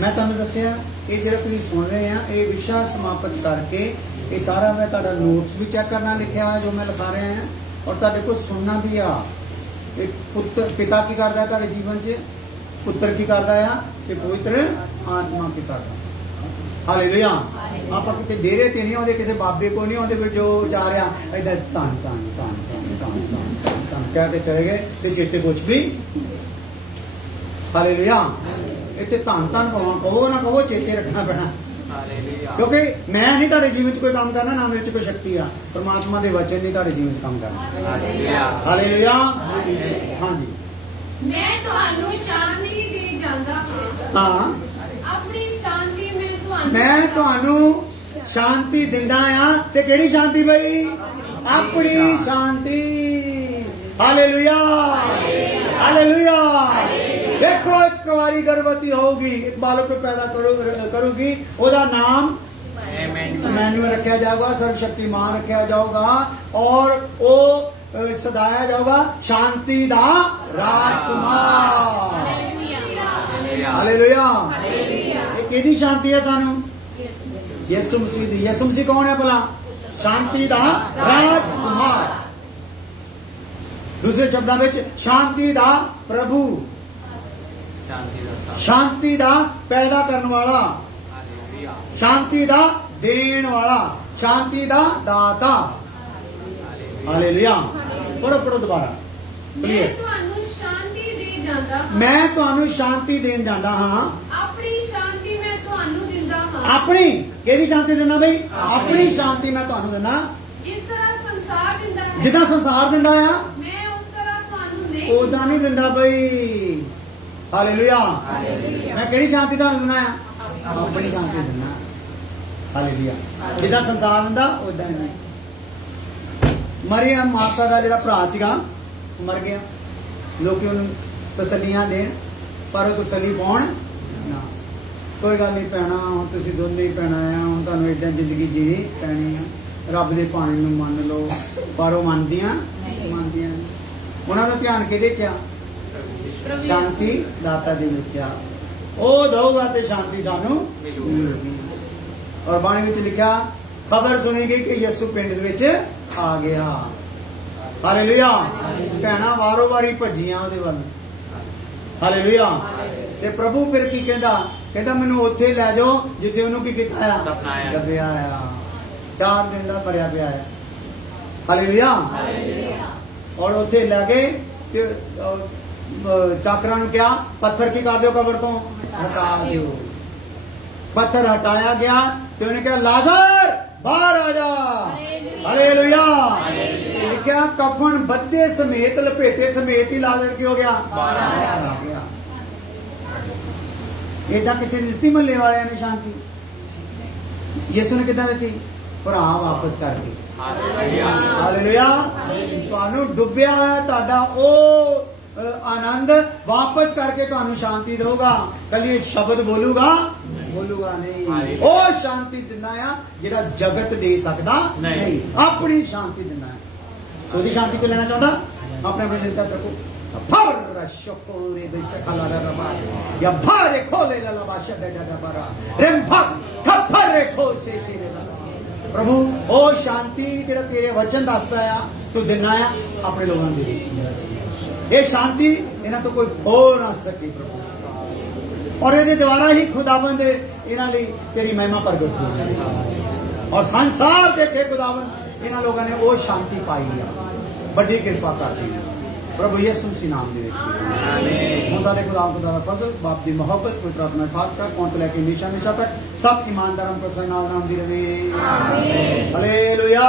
ਮੈਂ ਤੁਹਾਨੂੰ ਦੱਸਿਆ, ਇਹ ਜਿਹੜਾ ਤੁਸੀਂ ਸੁਣ ਰਹੇ ਆ, ਇਹ ਵਿਸ਼ਾ ਸਮਾਪਤ ਕਰਕੇ ਇਹ ਸਾਰਾ ਮੈਂ ਤੁਹਾਡਾ ਨੋਟਸ ਵੀ ਚੈੱਕ ਕਰਨਾ ਲਿਖਿਆ ਜੋ ਮੈਂ ਲਿਖਾ ਰਿਹਾ ਹਾਂ, ਔਰ ਤੁਹਾਡੇ ਕੋਲ ਸੁਣਨਾ ਵੀ ਆ। ਇੱਕ ਪੁੱਤਰ, ਪਿਤਾ ਕੀ ਕਰਦਾ ਤੁਹਾਡੇ ਜੀਵਨ 'ਚ? ਪੁੱਤਰ ਕੀ ਕਰਦਾ ਆ? ਕਿ ਪਵਿੱਤਰ ਆਤਮਾ ਕੀ ਕਰਦਾ? ਹਾਲੇਲੂਇਆ। ਆਪਾਂ ਕਿਤੇ ਡੇਰੇ ਤੇ ਨਹੀਂ ਆਉਂਦੇ, ਕਿਸੇ ਬਾਬੇ ਕੋ ਨਹੀਂ ਆਉਂਦੇ ਵੀ ਜੋ ਉਚਾਰਿਆ ਏਦਾਂ ਧੰਨ ਧੰਨ ਧੰਨ ਧੰਨ ਧੰਨ ਧੰਨ ਧੰਨ ਕਹਿ ਕੇ ਚਲੇ ਗਏ ਤੇ ਚੇਤੇ ਕੁਛ ਵੀ। ਹਾਲੇਲੂਇਆ। ਇੱਥੇ ਧੰਨ ਧੰਨ ਕਹੋ ਨਾ ਕਹੋ, ਚੇਤੇ ਰੱਖਣਾ ਪੈਣਾ। ਕਿਉਂਕਿ ਮੈਂ ਨਹੀਂ ਤੁਹਾਡੇ ਜੀਵਨ 'ਚ ਕੋਈ ਕੰਮ ਕਰਨਾ, ਨਾ ਮੇਰੇ 'ਚ ਕੋਈ ਸ਼ਕਤੀ ਆ। ਪਰਮਾਤਮਾ ਦੇ ਵਚਨ ਨਹੀਂ ਤੁਹਾਡੇ ਜੀਵਨ 'ਚ ਕੰਮ ਕਰਨਾ। ਹਾਲੇਲੂਇਆ। ਹਾਂਜੀ। ਮੈਂ ਤੁਹਾਨੂੰ ਸ਼ਾਂਤੀ ਦੇ ਜਾਂਦਾ ਹਾਂ, ਆਪਣੀ ਸ਼ਾਂਤੀ ਮੈਂ ਤੁਹਾਨੂੰ ਸ਼ਾਂਤੀ ਦਿੰਦਾ ਆ। ਤੇ ਕਿਹੜੀ ਸ਼ਾਂਤੀ ਬਈ? ਆਪਣੀ ਸ਼ਾਂਤੀ। Hallelujah, hallelujah. ਦੇਖੋ, ਇੱਕ ਵਾਰੀ ਗਰਭਵਤੀ ਹੋਊਗੀ, ਇੱਕ ਬਾਲਕ ਪੈਦਾ ਕਰੂਗੀ, ਉਹਦਾ ਨਾਮ ਇਮੈਨੂਅਲ ਰੱਖਿਆ ਜਾਊਗਾ, ਸਰਵਸ਼ਕਤੀਮਾਨ ਰੱਖਿਆ ਜਾਊਗਾ, ਔਰ ਉਹ ਸਦਾਇਆ ਜਾਊਗਾ ਸ਼ਾਂਤੀ ਦਾ ਰਾਜਕੁਮਾਰ। ਹਾਲੇਲੂਇਆ। ਇਹ ਕਿਹਦੀ ਸ਼ਾਂਤੀ ਹੈ ਸਾਨੂੰ? ਯਿਸੂ ਮਸੀਹ ਦੀ। ਯਿਸੂ ਮਸੀਹ ਕੌਣ ਹੈ ਭਲਾ? ਸ਼ਾਂਤੀ ਦਾ ਰਾਜਕੁਮਾਰ। ਦੂਸਰੇ ਸ਼ਬਦਾਂ ਵਿੱਚ ਸ਼ਾਂਤੀ ਦਾ ਪ੍ਰਭੂ, ਸ਼ਾਂਤੀ ਦਾ ਪੈਦਾ ਕਰਨ ਵਾਲਾ, ਸ਼ਾਂਤੀ ਦਾ ਦੇਣ ਵਾਲਾ, ਸ਼ਾਂਤੀ ਦਾ ਦਾਤਾ। ਹਾਲੇਲੂਇਆ। ਪੜੋ ਦੁਬਾਰਾ। ਮੈਂ ਤੁਹਾਨੂੰ ਸ਼ਾਂਤੀ ਦੇ ਜਾਂਦਾ ਹਾਂ। ਮੈਂ ਤੁਹਾਨੂੰ ਸ਼ਾਂਤੀ ਦੇਣ ਜਾਂਦਾ ਹਾਂ। ਆਪਣੀ ਸ਼ਾਂਤੀ ਮੈਂ ਤੁਹਾਨੂੰ ਦਿੰਦਾ ਹਾਂ। ਆਪਣੀ ਕਿਹਦੀ ਸ਼ਾਂਤੀ ਦਿੰਦਾ ਬਈ? ਆਪਣੀ ਸ਼ਾਂਤੀ ਮੈਂ ਤੁਹਾਨੂੰ ਦਿੰਦਾ। ਜਿਸ ਤਰ੍ਹਾਂ ਸੰਸਾਰ ਦਿੰਦਾ ਹੈ, ਜਿੱਦਾਂ ਸੰਸਾਰ ਦਿੰਦਾ ਆ, ਮੈਂ ਉਸ ਤਰ੍ਹਾਂ ਤੁਹਾਨੂੰ ਨਹੀਂ ਉਦਾਂ ਨਹੀਂ ਦਿੰਦਾ ਬਈ। ਹਾਲੇਲੂਇਆ। ਮੈਂ ਕਿਹੜੀ ਸ਼ਾਂਤੀ ਤੁਹਾਨੂੰ ਦਿੰਦਾ ਆ? ਆਪਣੀ ਸ਼ਾਂਤੀ ਦਿੰਦਾ। ਹਾਲੇਲੂਇਆ। ਜਿੱਦਾਂ ਸੰਸਾਰ ਦਿੰਦਾ ਉਦਾਂ ਨਹੀਂ। ਮਰੀਅਮ ਮਾਤਾ ਦਾ ਜਿਹੜਾ ਭਰਾ ਸੀਗਾ ਮਰ ਗਿਆ, ਲੋਕੀ ਉਹਨੂੰ ਤਸੱਲੀਆਂ ਦੇਣ ਪਰ ਉਹ ਤਸੱਲੀ ਪਾਉਣ ਨਾ। ਕੋਈ ਗੱਲ ਨਹੀਂ ਪੈਣਾ, ਹੁਣ ਤੁਸੀਂ ਦੋਨੇ ਹੀ ਪੈਣਾ ਆ, ਹੁਣ ਤੁਹਾਨੂੰ ਏਦਾਂ ਜ਼ਿੰਦਗੀ ਜੀਣੀ ਪੈਣੀ ਆ। ਰੱਬ ਦੇ ਪਾਣੀ ਨੂੰ ਮੰਨ ਲਓ, ਪਰ ਉਹ ਮੰਨਦੀਆਂ ਨਹੀਂ। ਉਹਨਾਂ ਦਾ ਧਿਆਨ ਕਿਹਦੇ 'ਚ ਆ? ਸ਼ਾਂਤੀ ਦਾਤਾ ਜੀ ਵਿੱਚ ਆ। ਉਹ ਦਊਗਾ ਤੇ ਸ਼ਾਂਤੀ ਸਾਨੂੰ ਮਿਲੂਗੀ। ਔਰ ਬਾਣੀ ਵਿੱਚ ਲਿਖਿਆ, ਖਬਰ ਸੁਣੇਗੀ ਕਿ ਯਿਸੂ ਪਿੰਡ ਦੇ ਵਿੱਚ ਆ ਗਿਆ। ਹਾਲੇਲੂਇਆ। ਭੈਣਾਂ ਵਾਰੋ ਵਾਰੀ ਭੱਜੀਆਂ ਉਹਦੇ ਵੱਲ। ਹਾਲੇਲੂਇਆ। ਤੇ ਪ੍ਰਭੂ ਫਿਰ ਕੀ ਕਹਿੰਦਾ? ਕਹਿੰਦਾ ਮੈਨੂੰ ਉੱਥੇ ਲੈ ਜਾਓ ਜਿੱਥੇ ਉਹਨੂੰ ਕੀ ਕੀਤਾ ਆ? ਦੱਬਿਆ ਆ। 4 ਦਿਨ ਦਾ ਭਰਿਆ ਪਿਆ ਹੈ। ਹਾਲੇਲੂਇਆ। ਔਰ ਉੱਥੇ ਲੈ ਗਏ ਤੇ ਚਾਕਰਾਂ ਨੂੰ ਕਿਹਾ, ਪੱਥਰ ਕੀ ਕਰ ਦਿਓ ਕਬਰ ਤੋਂ? ਹਟਾ ਦਿਓ। ਪੱਥਰ ਹਟਾਇਆ ਗਿਆ ਤੇ ਉਹਨੇ ਕਿਹਾ, ਲਾਜ਼ਰ ਬਾਹਰ ਆ ਜਾ। ਹਾਲੇਲੂਇਆ। ਲਿਖਿਆ, ਕਫਨ ਬੱਦੇ ਸਮੇਤ, ਲਪੇਟੇ ਸਮੇਤ ਹੀ ਲਾਜ਼ਰ ਕੀ ਹੋ ਗਿਆ? ਬਾਹਰ ਆ ਗਿਆ। ਏਦਾਂ ਕਿਸੇ ਨੇ ਦਿੱਤੀ ਮਹੱਲੇ ਵਾਲਿਆਂ ਨੇ ਸ਼ਾਂਤੀ? ਯਿਸੂ ਨੇ ਕਿੱਦਾਂ ਦਿੱਤੀ? ਭਰਾ ਵਾਪਸ ਕਰਕੇ। ਹਾਲੇਲੂਇਆ। ਤੁਹਾਨੂੰ ਡੁੱਬਿਆ ਹੋਇਆ ਤੁਹਾਡਾ ਉਹ ਆਨੰਦ ਵਾਪਸ ਕਰਕੇ ਤੁਹਾਨੂੰ ਸ਼ਾਂਤੀ ਦੇਊਗਾ। ਕੱਲੀ ਇੱਕ ਸ਼ਬਦ ਬੋਲੂਗਾ ਨਹੀਂ। ਉਹ ਸ਼ਾਂਤੀ ਦਿੰਦਾ ਆ ਜਿਹੜਾ ਜਗਤ ਦੇ ਸਕਦਾ ਨਹੀਂ। ਆਪਣੀ ਸ਼ਾਂਤੀ ਦਿੰਦਾ ਹੈ। ਉਹਦੀ ਸ਼ਾਂਤੀ ਕੋ ਲੈਣਾ ਚਾਹੁੰਦਾ? ਆਪਣੇ ਆਪਣੇ ਦਿਲ ਤੱਕ ਰੱਖੋ। ਪ੍ਰਭੂ ਉਹ ਸ਼ਾਂਤੀ ਜਿਹੜਾ ਤੇਰੇ ਵਚਨ ਦੱਸਦਾ ਆ ਤੂੰ ਦਿੰਦਾ ਆ, ਆਪਣੇ ਲੋਕਾਂ ਨੂੰ ਦੇ। ਇਹ ਸ਼ਾਂਤੀ ਇਹਨਾਂ ਤੋਂ ਕੋਈ ਖੋ ਨਾ ਸਕੇ ਪ੍ਰਭੂ। ਔਰ ਇਹਦੇ ਦੁਆਰਾ ਹੀ ਖੁਦਾਵੰਦ ਇਹਨਾਂ ਲਈ ਤੇਰੀ ਮਹਿਮਾ ਪ੍ਰਗਟ ਹੋ ਜਾਏ। ਔਰ ਸੰਸਾਰ ਦੇਖੇ ਖੁਦਾਵੰਦ ਇਹਨਾਂ ਲੋਕਾਂ ਨੇ ਉਹ ਸ਼ਾਂਤੀ ਪਾਈ ਆ। ਵੱਡੀ ਕਿਰਪਾ ਕਰਦੀ ਹੈ ਪ੍ਰਭੂ ਯਿਸੂ ਮਸੀਹ ਨਾਮ ਦੇ ਵਿੱਚ। ਆਮੀਨ। ਹੁਣ ਸਾਡੇ ਖੁਦਾਵੰਦ ਦਾ ਫਜ਼ਲ, ਬਾਪ ਦੀ ਮੁਹੱਬਤ, ਕੋਈ ਪ੍ਰਾਰਥਨਾ ਖਾਲਸਾ ਕੌਣ ਤੋਂ ਲੈ ਕੇ ਹਮੇਸ਼ਾ ਤੱਕ ਸਭ ਇਮਾਨਦਾਰਾਂ ਨੂੰ ਪਸੰਦ ਨਾਮ ਦੀ ਰਵੇ। ਆਮੀਨ। ਹਾਲੇਲੂਇਆ।